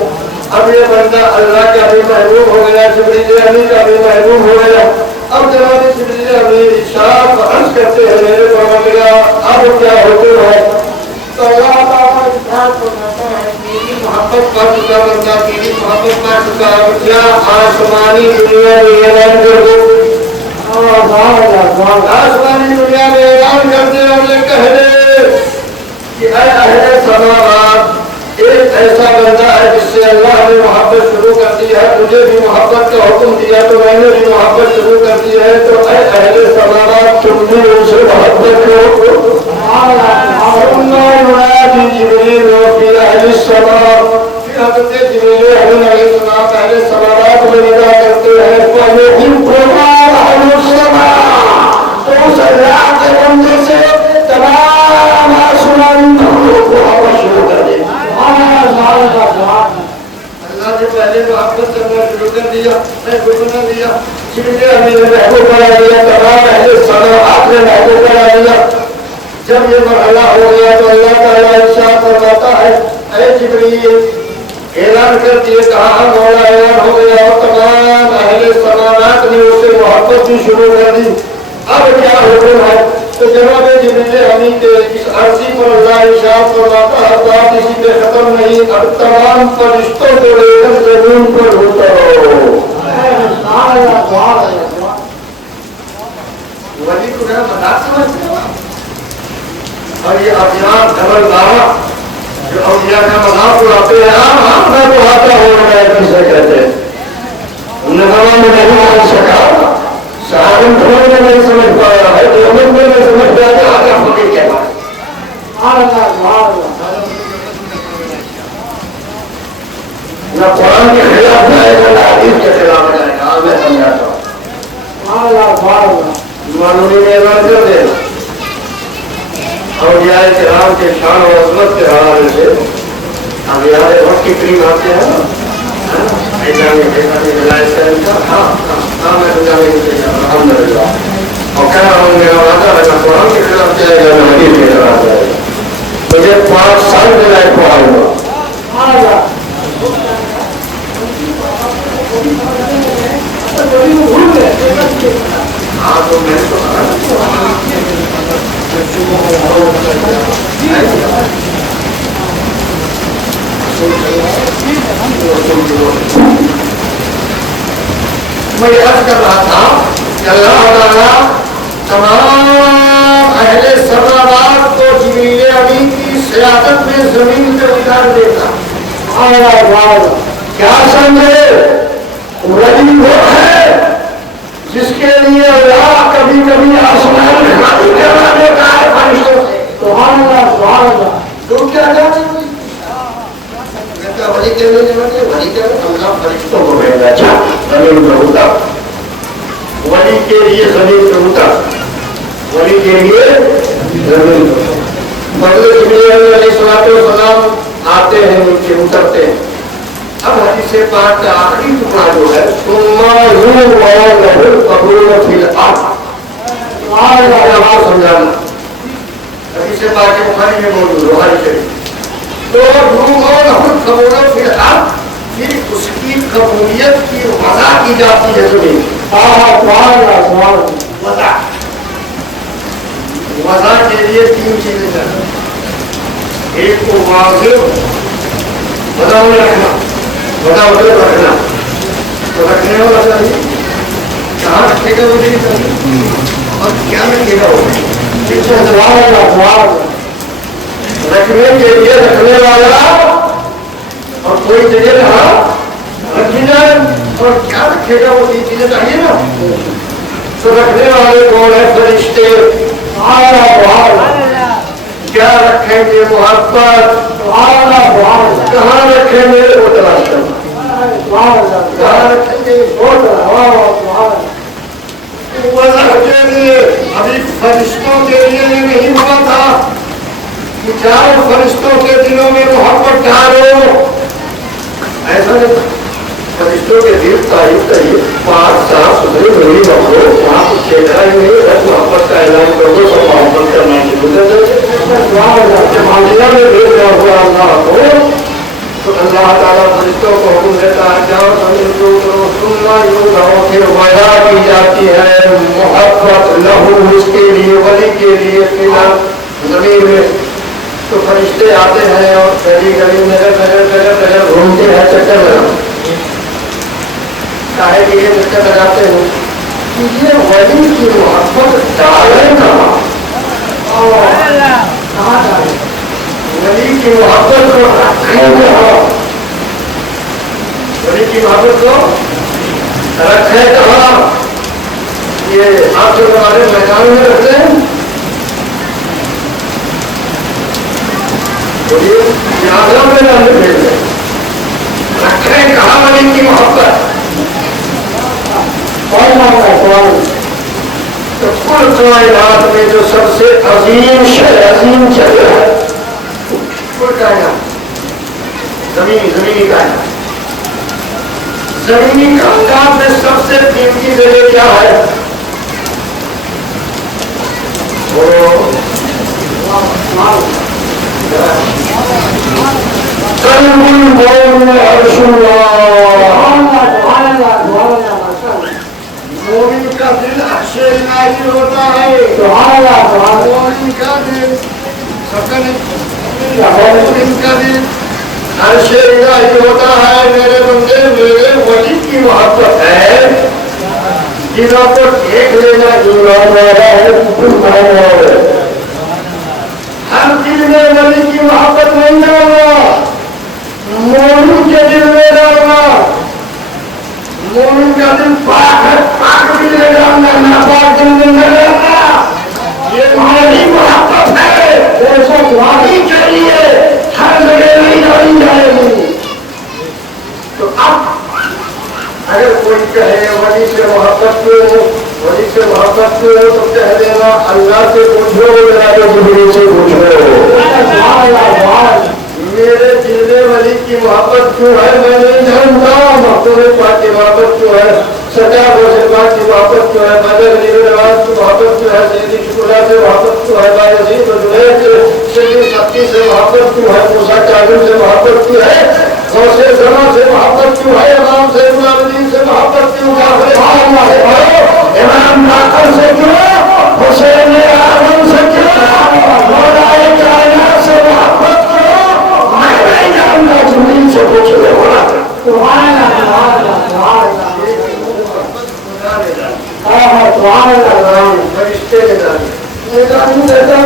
اب یہ بندہ اللہ کا بھی محبوب ہو گیا, جبریل امین کا بھی محبوب ہو گیا. اب جناب جبریل امین ارشاد عرض کرتے ہیں میرے پروردگار اب کیا ہوتے ہیں؟ تو اللہ تعالیٰ ارشاد فرماتا ہے میری محبت پا چکا بندہ, میری محبت پا چکا, اب کیا آسمانی دنیا میں اعلان کر دو, آسمانی دنیا میں اعلان کر دے اور یہ کہہ دے کہ اے اہل سماوات, ایک ایسا بندہ ہے جس سے اللہ نے محبت شروع کر دی ہے, تجھے بھی محبت کا حکم دیا تو میں نے بھی محبت شروع کر دی ہے, تو اے اہل سماوات تم بھی ان سے محبت کرو. جبریل فی اہل السماء, پھر حضرت جبریل علیہ السلام اہل سماوات میں ندا کرتے ہیں اہل السماء, تو اس اللہ کے بندے سے تمام آسمانی مخلوق کو محبت شروع کر دے. اللہ نے پہلے محبت کرنا شروع کر دیا, محبوب بنا دیا, جبریل امین نے محبوب بنا دیا, تمام اہل سماوات نے محبوب بنا دیا. جب یہ مرحلہ ہو گیا تو اللہ تعالیٰ ارشاد فرماتا ہے اے جبریل اعلان کر دیے, کہا مولا اعلان ہو گیا اور تمام اہل سماوات نے اسے محبت بھی شروع کر دی. اب کیا حکم ہے؟ تو جناب جبریل امین کے اس عرضی پر اللہ ارشاد فرماتا ہے بات اسی پہ ختم نہیں, اب تمام فرشتوں کو لے کر زمین پر اترو. ولی کو میرا مذاق سمجھتے ہیں, اور یہ ابھیان ڈبل دعویٰ جو اولیاء کا مذاق اڑاتے ہیں, ہم میں تو آتا ہو رہا ہے کسے کہتے ہیں, نظامہ میں نہیں مان سکا, سہارن دھوڑ میں نہیں سمجھ پایا ہے, دیوبند میں نہیں سمجھ پایا کہ آگا فقیر کیا بات. نہ قرآن کے خلاف جائے گا نہ حدیث کے خلاف جائے گا, میں سمجھاتا ہوں. معلومی میں اعلان کر دے اولیاء کرام کے شان و عظمت کے حوالے سے اب یاد وقت کے قریب آتے ہیں نا, الحمدللہ, اور کہنا ہوں میرا وعدہ ہے نہ قرآن کے خلاف جائے گا نہ حدیث کے خلاف جائے گا. مجھے 5 سال کے لائق پڑھا ہوا, ہاں تو میں میں عرض کر رہا تھا کہ اللہ تعالیٰ تمام اہل سماوات کو جبریل امین کی سیادت میں زمین پہ اتار دیتا. کیا سمجھے؟ ولی وہ ہے جس کے لیے اللہ کبھی کبھی آسمان میں خالی کروا دیتا ہے فرشتوں سے. سبحان اللہ, سبحان اللہ. تم کیا جانتے ہو؟ ولی کہنے جانتے, ولی کہنے اللہ فرشتوں کو بھیجا اچھا زمین پر اتر, ولی کے لیے زمین پر اتر, ولی کے لیے زمین پر. مطلب جبریل علیہ السلام آتے ہیں نیچے اترتے ہیں. اب حدیث پاک کا آخری ٹکڑا جو ہے سمجھانا, حدیث پاک کے بخاری میں موجود ہے, بخاری شریف. تو پھر اس کی قبولیت کی وضع کی جاتی ہے زمین. وضع کے لیے 3 چیزیں چاہیے. ایک کو واضح وضع میں رکھنا, وضع ادھر رکھنا, تو رکھنے والا چاہیے کہاں رکھے گا وہ نہیں چاہیے, اور کیا رکھے گا وہ رکھنے کے لیے رکھنے والا, اور کوئی جگہ کہاں رکھی جائے اور کیا رکھے گا وہ 3 چیزیں چاہیے نا. تو رکھنے والے کون ہے؟ فرشتے. کیا رکھیں گے؟ محبت. کہاں رکھیں گے؟ وہ تلاش کرنا. کہاں رکھیں گے؟ وضع کے لیے ابھی فرشتوں کے لیے نہیں ہوا تھا کہ جاؤ فرشتوں کے دلوں میں محبت ڈالو, ایسا نہیں. فرشتوں کے دل تعریف کریے, 5 صاف ستھری بڑی مخلوق, وہاں کچھ دیکھا ہی نہیں, بس محبت کا اعلان کر دو, سب محبت کرنا شروع کر دو. جب معاملہ میں دیکھ رہا ہوا اللہ کو, تو فرشتوں کو حکم دیتا ہے جاؤ سمجھو کرو سننا یوں رہو پھر وعدہ کی جاتی ہے محبت لہو اس کے لیے ولی کے لیے زمین میں تو فرشتے آتے ہیں اور گلی گلی نگر نگر نگر نگر گھومتے ہیں چکر لگاتے کاہے کے لیے چکر لگاتے ہیں یہ ولی کی محبت ڈالے کہاں ڈالے ولی کی محبت کو رکھیں کہاں ولی کی محبت کو رکھے کہاں یہ آپ جو ہمارے میدان میں رکھتے ہیں آگرہ میدان میں بھیج دیں رکھے کہاں ولی کی محبت تو کل کائنات میں جو سب سے عظیم عظیم جگہ ہے کل کائنات زمینی کائنات زمینی کائنات میں سب سے قیمتی جگہ کیا ہے قلب المؤمن عرش مومن کا دل عرش الہی ہوتا ہے مومن کا دل مومن کا دل عرش الہی ہوتا ہے میرے بندے میرے ولی کی محبت ہے جنہوں کو دیکھ لینا ایمان والا ہے ہر دل میں ولی کی محبت نہیں ڈالنا مومن کے دل میں ڈالنا مومن کا دل پاک ہے پاک دل میں ڈالنا ناپاک دل میں نہ ڈالنا یہ ولی محبت ہے ایسا ولی کے لیے ہر جگہ نہیں ڈالی جائے گی تو اب اگر کوئی کہے ولی سے محبت کیوں ولی سے محبت کیوں تو کہہ دینا اللہ سے پوچھو میرا جبریل سے پوچھو میرے دل میں ولی کی محبت کیوں ہے میں نہیں جانتا مختلف پاک کی محبت کیوں ہے سچا سے پاک کی محبت کیوں ہے مدر علی نواز کی محبت کیوں ہے سیدی شکرہ سے محبت کیوں ہے بھائی عزیز جنید سیدی ستی سے محبت کیوں ہے موسیٰ کاظم سے محبت کیوں ہے غوث زمان سے محبت کیوں ہے امام سید العابدین سے محبت کیوں ہے امام باقر سے کیوں حسین اعظم سے کیوں مولا کائنات سے محبت کیوں میں نہیں جانتا زمین سے پوچھ لے بولا فرشتے نے جانے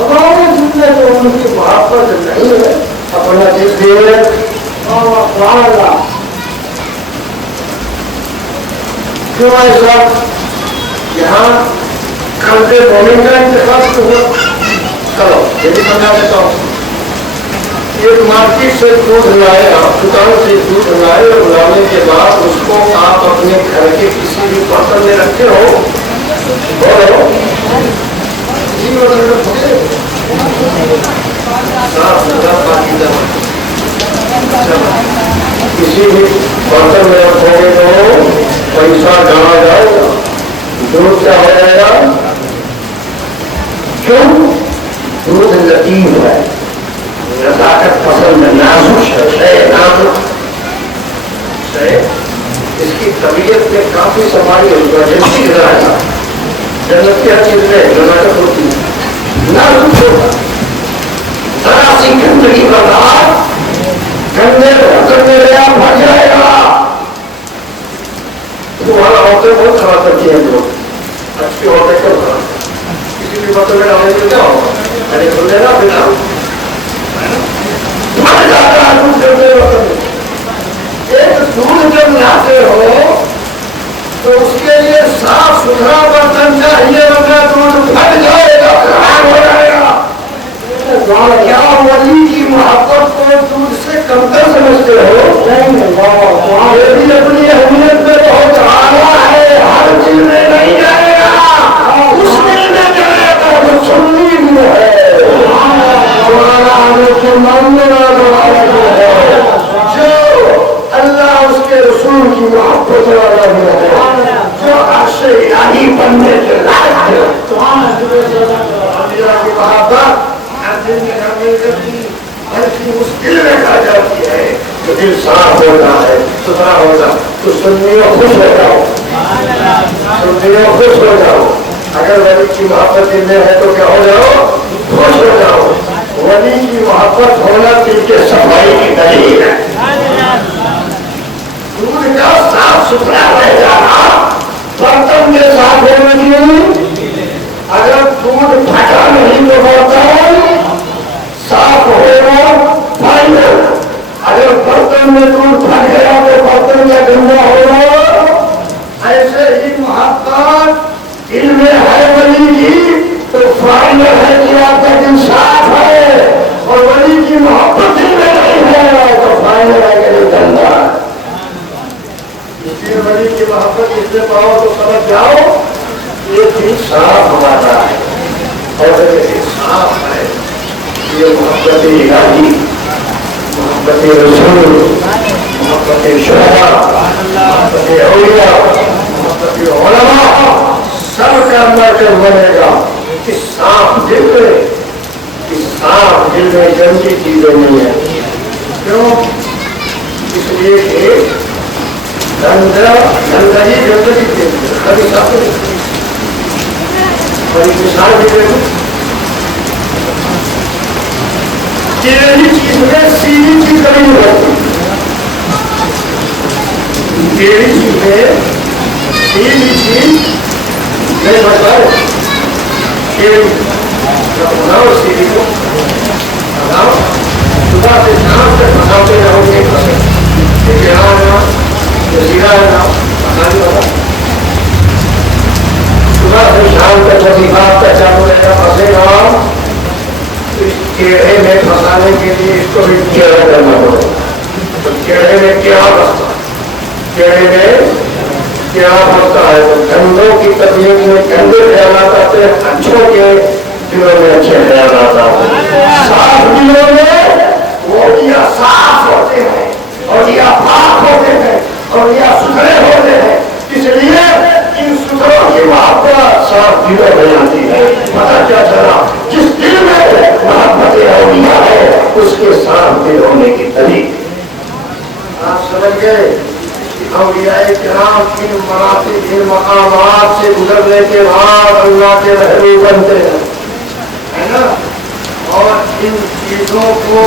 ہمارے جتنے تو ان کی محبت نہیں ہے اپنا جس دے کیوں ایسا یہاں خلق مومن کا انتخاب تو ہوا چلو یہ بھی سمجھا دیتا ہوں ایک مارکیٹ سے دودھ لائے آپ دکان سے دودھ لائے اور لانے کے بعد اس کو آپ اپنے گھر کے کسی بھی برتن میں رکھتے ہو کسی بھی برتن میں رکھو گے تو پیسہ ڈالا جائے گا دودھ کیا ہو جائے گا کیوں دودھ لطیف ہے نزاکت پسند نازک ہے نازک اس کی طبیعت میں کافی صفائی ہوتی ہے جنتی کی طرح ہے جنت کی ہر چیز میں نزاکت ہوتی ہے نازک ہوتا ذرا سی گندگی بتا گندے برتن میں لیا بھر جائے گا تمہارا عورتیں بہت خراب کرتی ہیں جو اچھی عورتیں کیوں خراب کسی بھی برتن میں ڈالنے کے کیا ہوگا میں نے کھل دینا بنا ایک دودھ جب لاتے ہو تو اس کے لیے صاف ستھرا برتن چاہیے ورنہ دودھ پھٹ جائے گا خراب ہو جائے گا کیا ولی کی محبت کو دودھ سے کمتر سمجھتے ہو یہ بھی اپنی اہمیت میں بہت اعلیٰ ہے ہر دل میں نہیں جائے گا اس دل میں جائے گا جو سنی بھی ہے جو اللہ اس کے رسول کی محبت والا ہے جو عرش الہی بننے کے لائق ہے اللہ کی محبت ہر دل میں ہر مشکل میں کھا جاتی ہے تو دل صاف ہوتا ہے، ستھرا ہوتا، تو سنیوں خوش ہو جاؤ، سنیوں خوش ہو جاؤ. اگر ولی کی محبت دل میں ہے تو کیا ہو جاؤ؟ خوش ہو جاؤ. ولی کی محبت ہونا دل کے صفائی کی دلیل ہے. دودھ کا صاف ستھرا رہ جانا برتن کے صاف ہونے کی، اگر دودھ پھٹا نہیں تو برتن صاف ہونا فائدہ. اگر برتن میں دودھ پھٹ گیا تو برتن میں گندا ہوگا. ایسے ہی محبت دل میں ہے ولی کی تو فائدہ ہے کہ آپ کا دل صاف ہے، اور ولی کی محبت دل میں نہیں ہے تو فائدہ ہے کہ دل گندا ہے. اس لیے ولی کی محبت اس میں پاؤ تو سمجھ جاؤ یہ دل صاف ہمارا ہے، اور دل صاف ہے یہ محبت الہی، محبت رسول، محبت شہداء، محبت اولیاء، محبت علماء، سب کا مرکز بنے گا. اس صاف دل میں، اس صاف دل میں گندی چیزیں نہیں ہیں. کیوں؟ اس لیے کہ گندگی گندگی کبھی سب بڑی مثال بھی دے دوں. تیرہویں چیز میں سیدھی چیز کبھی نہیں ہوتی. تیرہویں چیز میں سیدھی چیز نہیں بتاؤ. بناؤ سیدھی کو بناؤ، صبح سے شام تک بناؤ کے رہو گے. یہاں بناؤ تو سیدھا بناؤ، بنا نہیں بناؤ. صبح سے شام تک وظیفہ کا چالو رہے گا، پھنسے گا. چہرے میں پھنسانے کے لیے اس کو بھی چہرہ کرنا پڑے. تو چہرے میں کیا پھنستا، چہرے میں کیا پھنستا ہے؟ تو گندوں کی تبلیغ میں گندے خیالات آتے ہیں، اچھوں کے دلوں میں اچھے خیالات آتے ہیں. صاف دلوں میں وہ دیا صاف ہوتے ہیں، اور دیا پاک ہوتے ہیں، اور دیا ستھرے ہوتے ہیں. اس لیے ان ستھروں کی محبت صاف دلوں میں آتی ہے. پتہ کیا چلا؟ جس دل میں محبت اولیاء ہے اس کے صاف دل ہونے کی طریق. آپ سمجھ گئے؟ اولیاء کرام ان مراتب، ان مقامات سے گزرنے کے بعد اللہ کے محبوب بنتے ہیں، ہے نا. اور ان چیزوں کو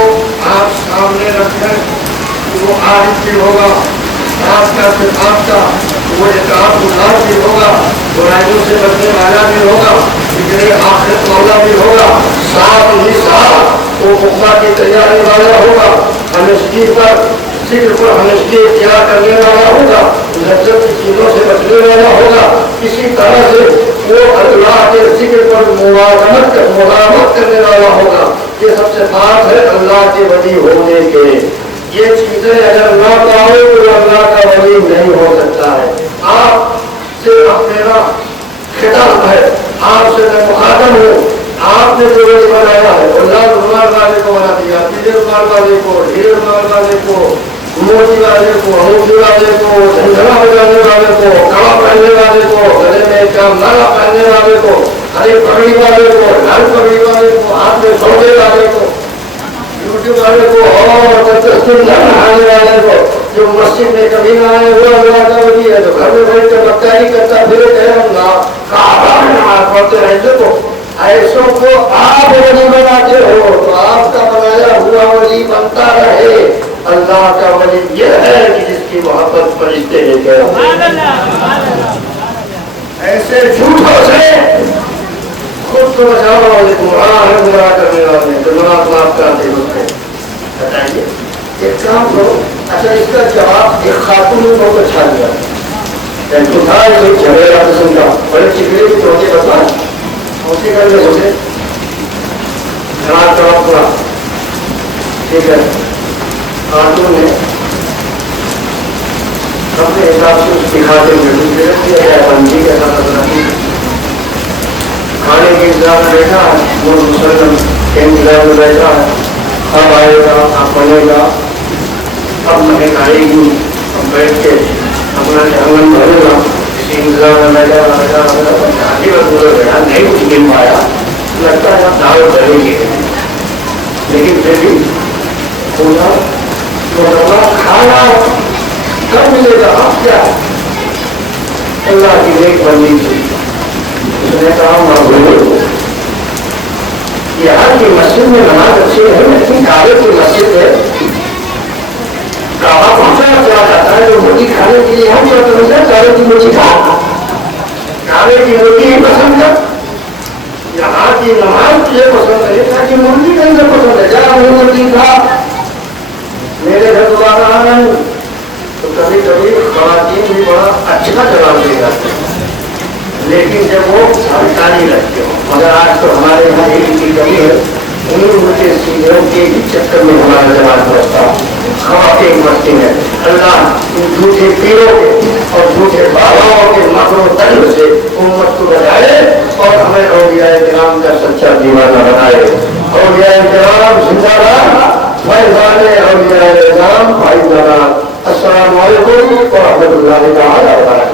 آپ سامنے رکھیں، وہ عارف بھی ہوگا، آپ کا صفات کا وہ اطاعت گزار بھی ہوگا، برائیوں سے بچنے والا بھی ہوگا، بگڑے آخرت والا بھی ہوگا، ساتھ ہی ساتھ وہ خدا کی تیاری والا ہوگا، ہمیشگی پر ذکر پر ہمیشگی اختیار کرنے والا ہوگا، لذت کی چیزوں سے بچنے والا ہوگا. اسی طرح سے وہ اللہ کے ذکر پر ملازمت کرنے والا ہوگا. یہ سب سے بات ہے اللہ کے ولی ہونے کے. یہ چیزیں اگر نہ پاؤ تو اللہ کا ولی نہیں ہو سکتا ہے. آپ سے میرا خطاب ہے، آپ سے میں مخاطب ہوں. آپ نے جو ولی بنایا ہے، اللہ رومال والے کو بنا دیا، پیلے رومال والے کو، ڈھیرے رومال والے کو، موتی والے کو، انگوٹھی والے کو، جھنجھنا بجانے والے کو، کڑا پہننے والے کو، گلے میں کام نالا پہننے والے کو، ہری پگڑی والے کو، لال پگڑی والے کو، ہاتھ میں سودے والے کو، یوٹیوب والے کو، اور نہانے والے کو. جو مسجد میں کبھی نہ آئے وہ اللہ کا ولی ہے. جو گھر میں بیٹھ کر بکاری کرتا پھر کعبہ میں نماز پڑھتے ہیں. دیکھو ایسوں کو آپ ولی بناتے ہو تو آپ کا بنایا ہوا ولی بنتا رہے. اللہ کا ولی یہ ہے کہ جس کی محبت فرشتے لے کے ایسے جھوٹوں سے خود کو بچاؤ والے گمراہ کرنے والے جماعت معاف کرتے ہوتے بتائیے. ایک کام کرو. اچھا اس کا جواب ایک خاتون نے بہت اچھا دیا. جھگڑا قسم کا بڑے چکڑے بھی تو بتائیں اسی کر کے اسے جواب پورا ٹھیک ہے. خاتون نے اپنے حساب سے اس کی خاطر میں بندی کے ساتھ کھانے کے انتظار میں بیٹھا ہے، وہ مسلم کے انتظار میں بیٹھا ہے. اب آئے گا، اب بنے گا، اب مہک آئے گی، اب بیٹھ کے اپنا آنگن بھرے گا. اسی انتظار میں بیٹھا آگے بس گزر گیا، نہیں کچھ مل پایا. لگتا ہے دعوت بڑھے گی، لیکن پھر بھی پورا کھانا کب ملے گا؟ اب کیا؟ اللہ کی ایک بندی تھی، اس نے کہا معبود یہاں کی مسجد میں نماز اچھی ہے لیکن کعبے کی مسجد ہے، کعبہ پہنچنا کیا جاتا ہے جو روٹی کھانے کے لیے ہم سب سمجھتے ہیں کعبے کی روٹی کھا، کعبے کی روٹی ہی پسند ہے، یہاں کی نماز یہ پسند ہے تاکہ مرغی کے اندر پسند ہے، جہاں وہ مرغی کھا میرے گھر دوبارہ آنا تو کبھی کبھی خواتین بھی بڑا اچھا جواب دے جاتے ہیں لیکن جب وہ سرکاری لگتے ہو، مگر آج تو ہمارے یہاں ایک کی کمی ہے، انہیں مجھے سیدھوں کے ہی چکر میں ہمارا جواب پہنچتا خواتین مستی ہیں۔ اللہ ان جھوٹے پیروں کے اور جھوٹے باباؤں کے مکر و طلب سے امت کو بچائے اور ہمیں اولیاء کرام کا سچا دیوانہ بنائے۔ اولیاء کرام زندہ باد، فیضان اولیاء کرام فائدہ۔ السلام علیکم ورحمۃ اللہ تعالی وبرکاتہ۔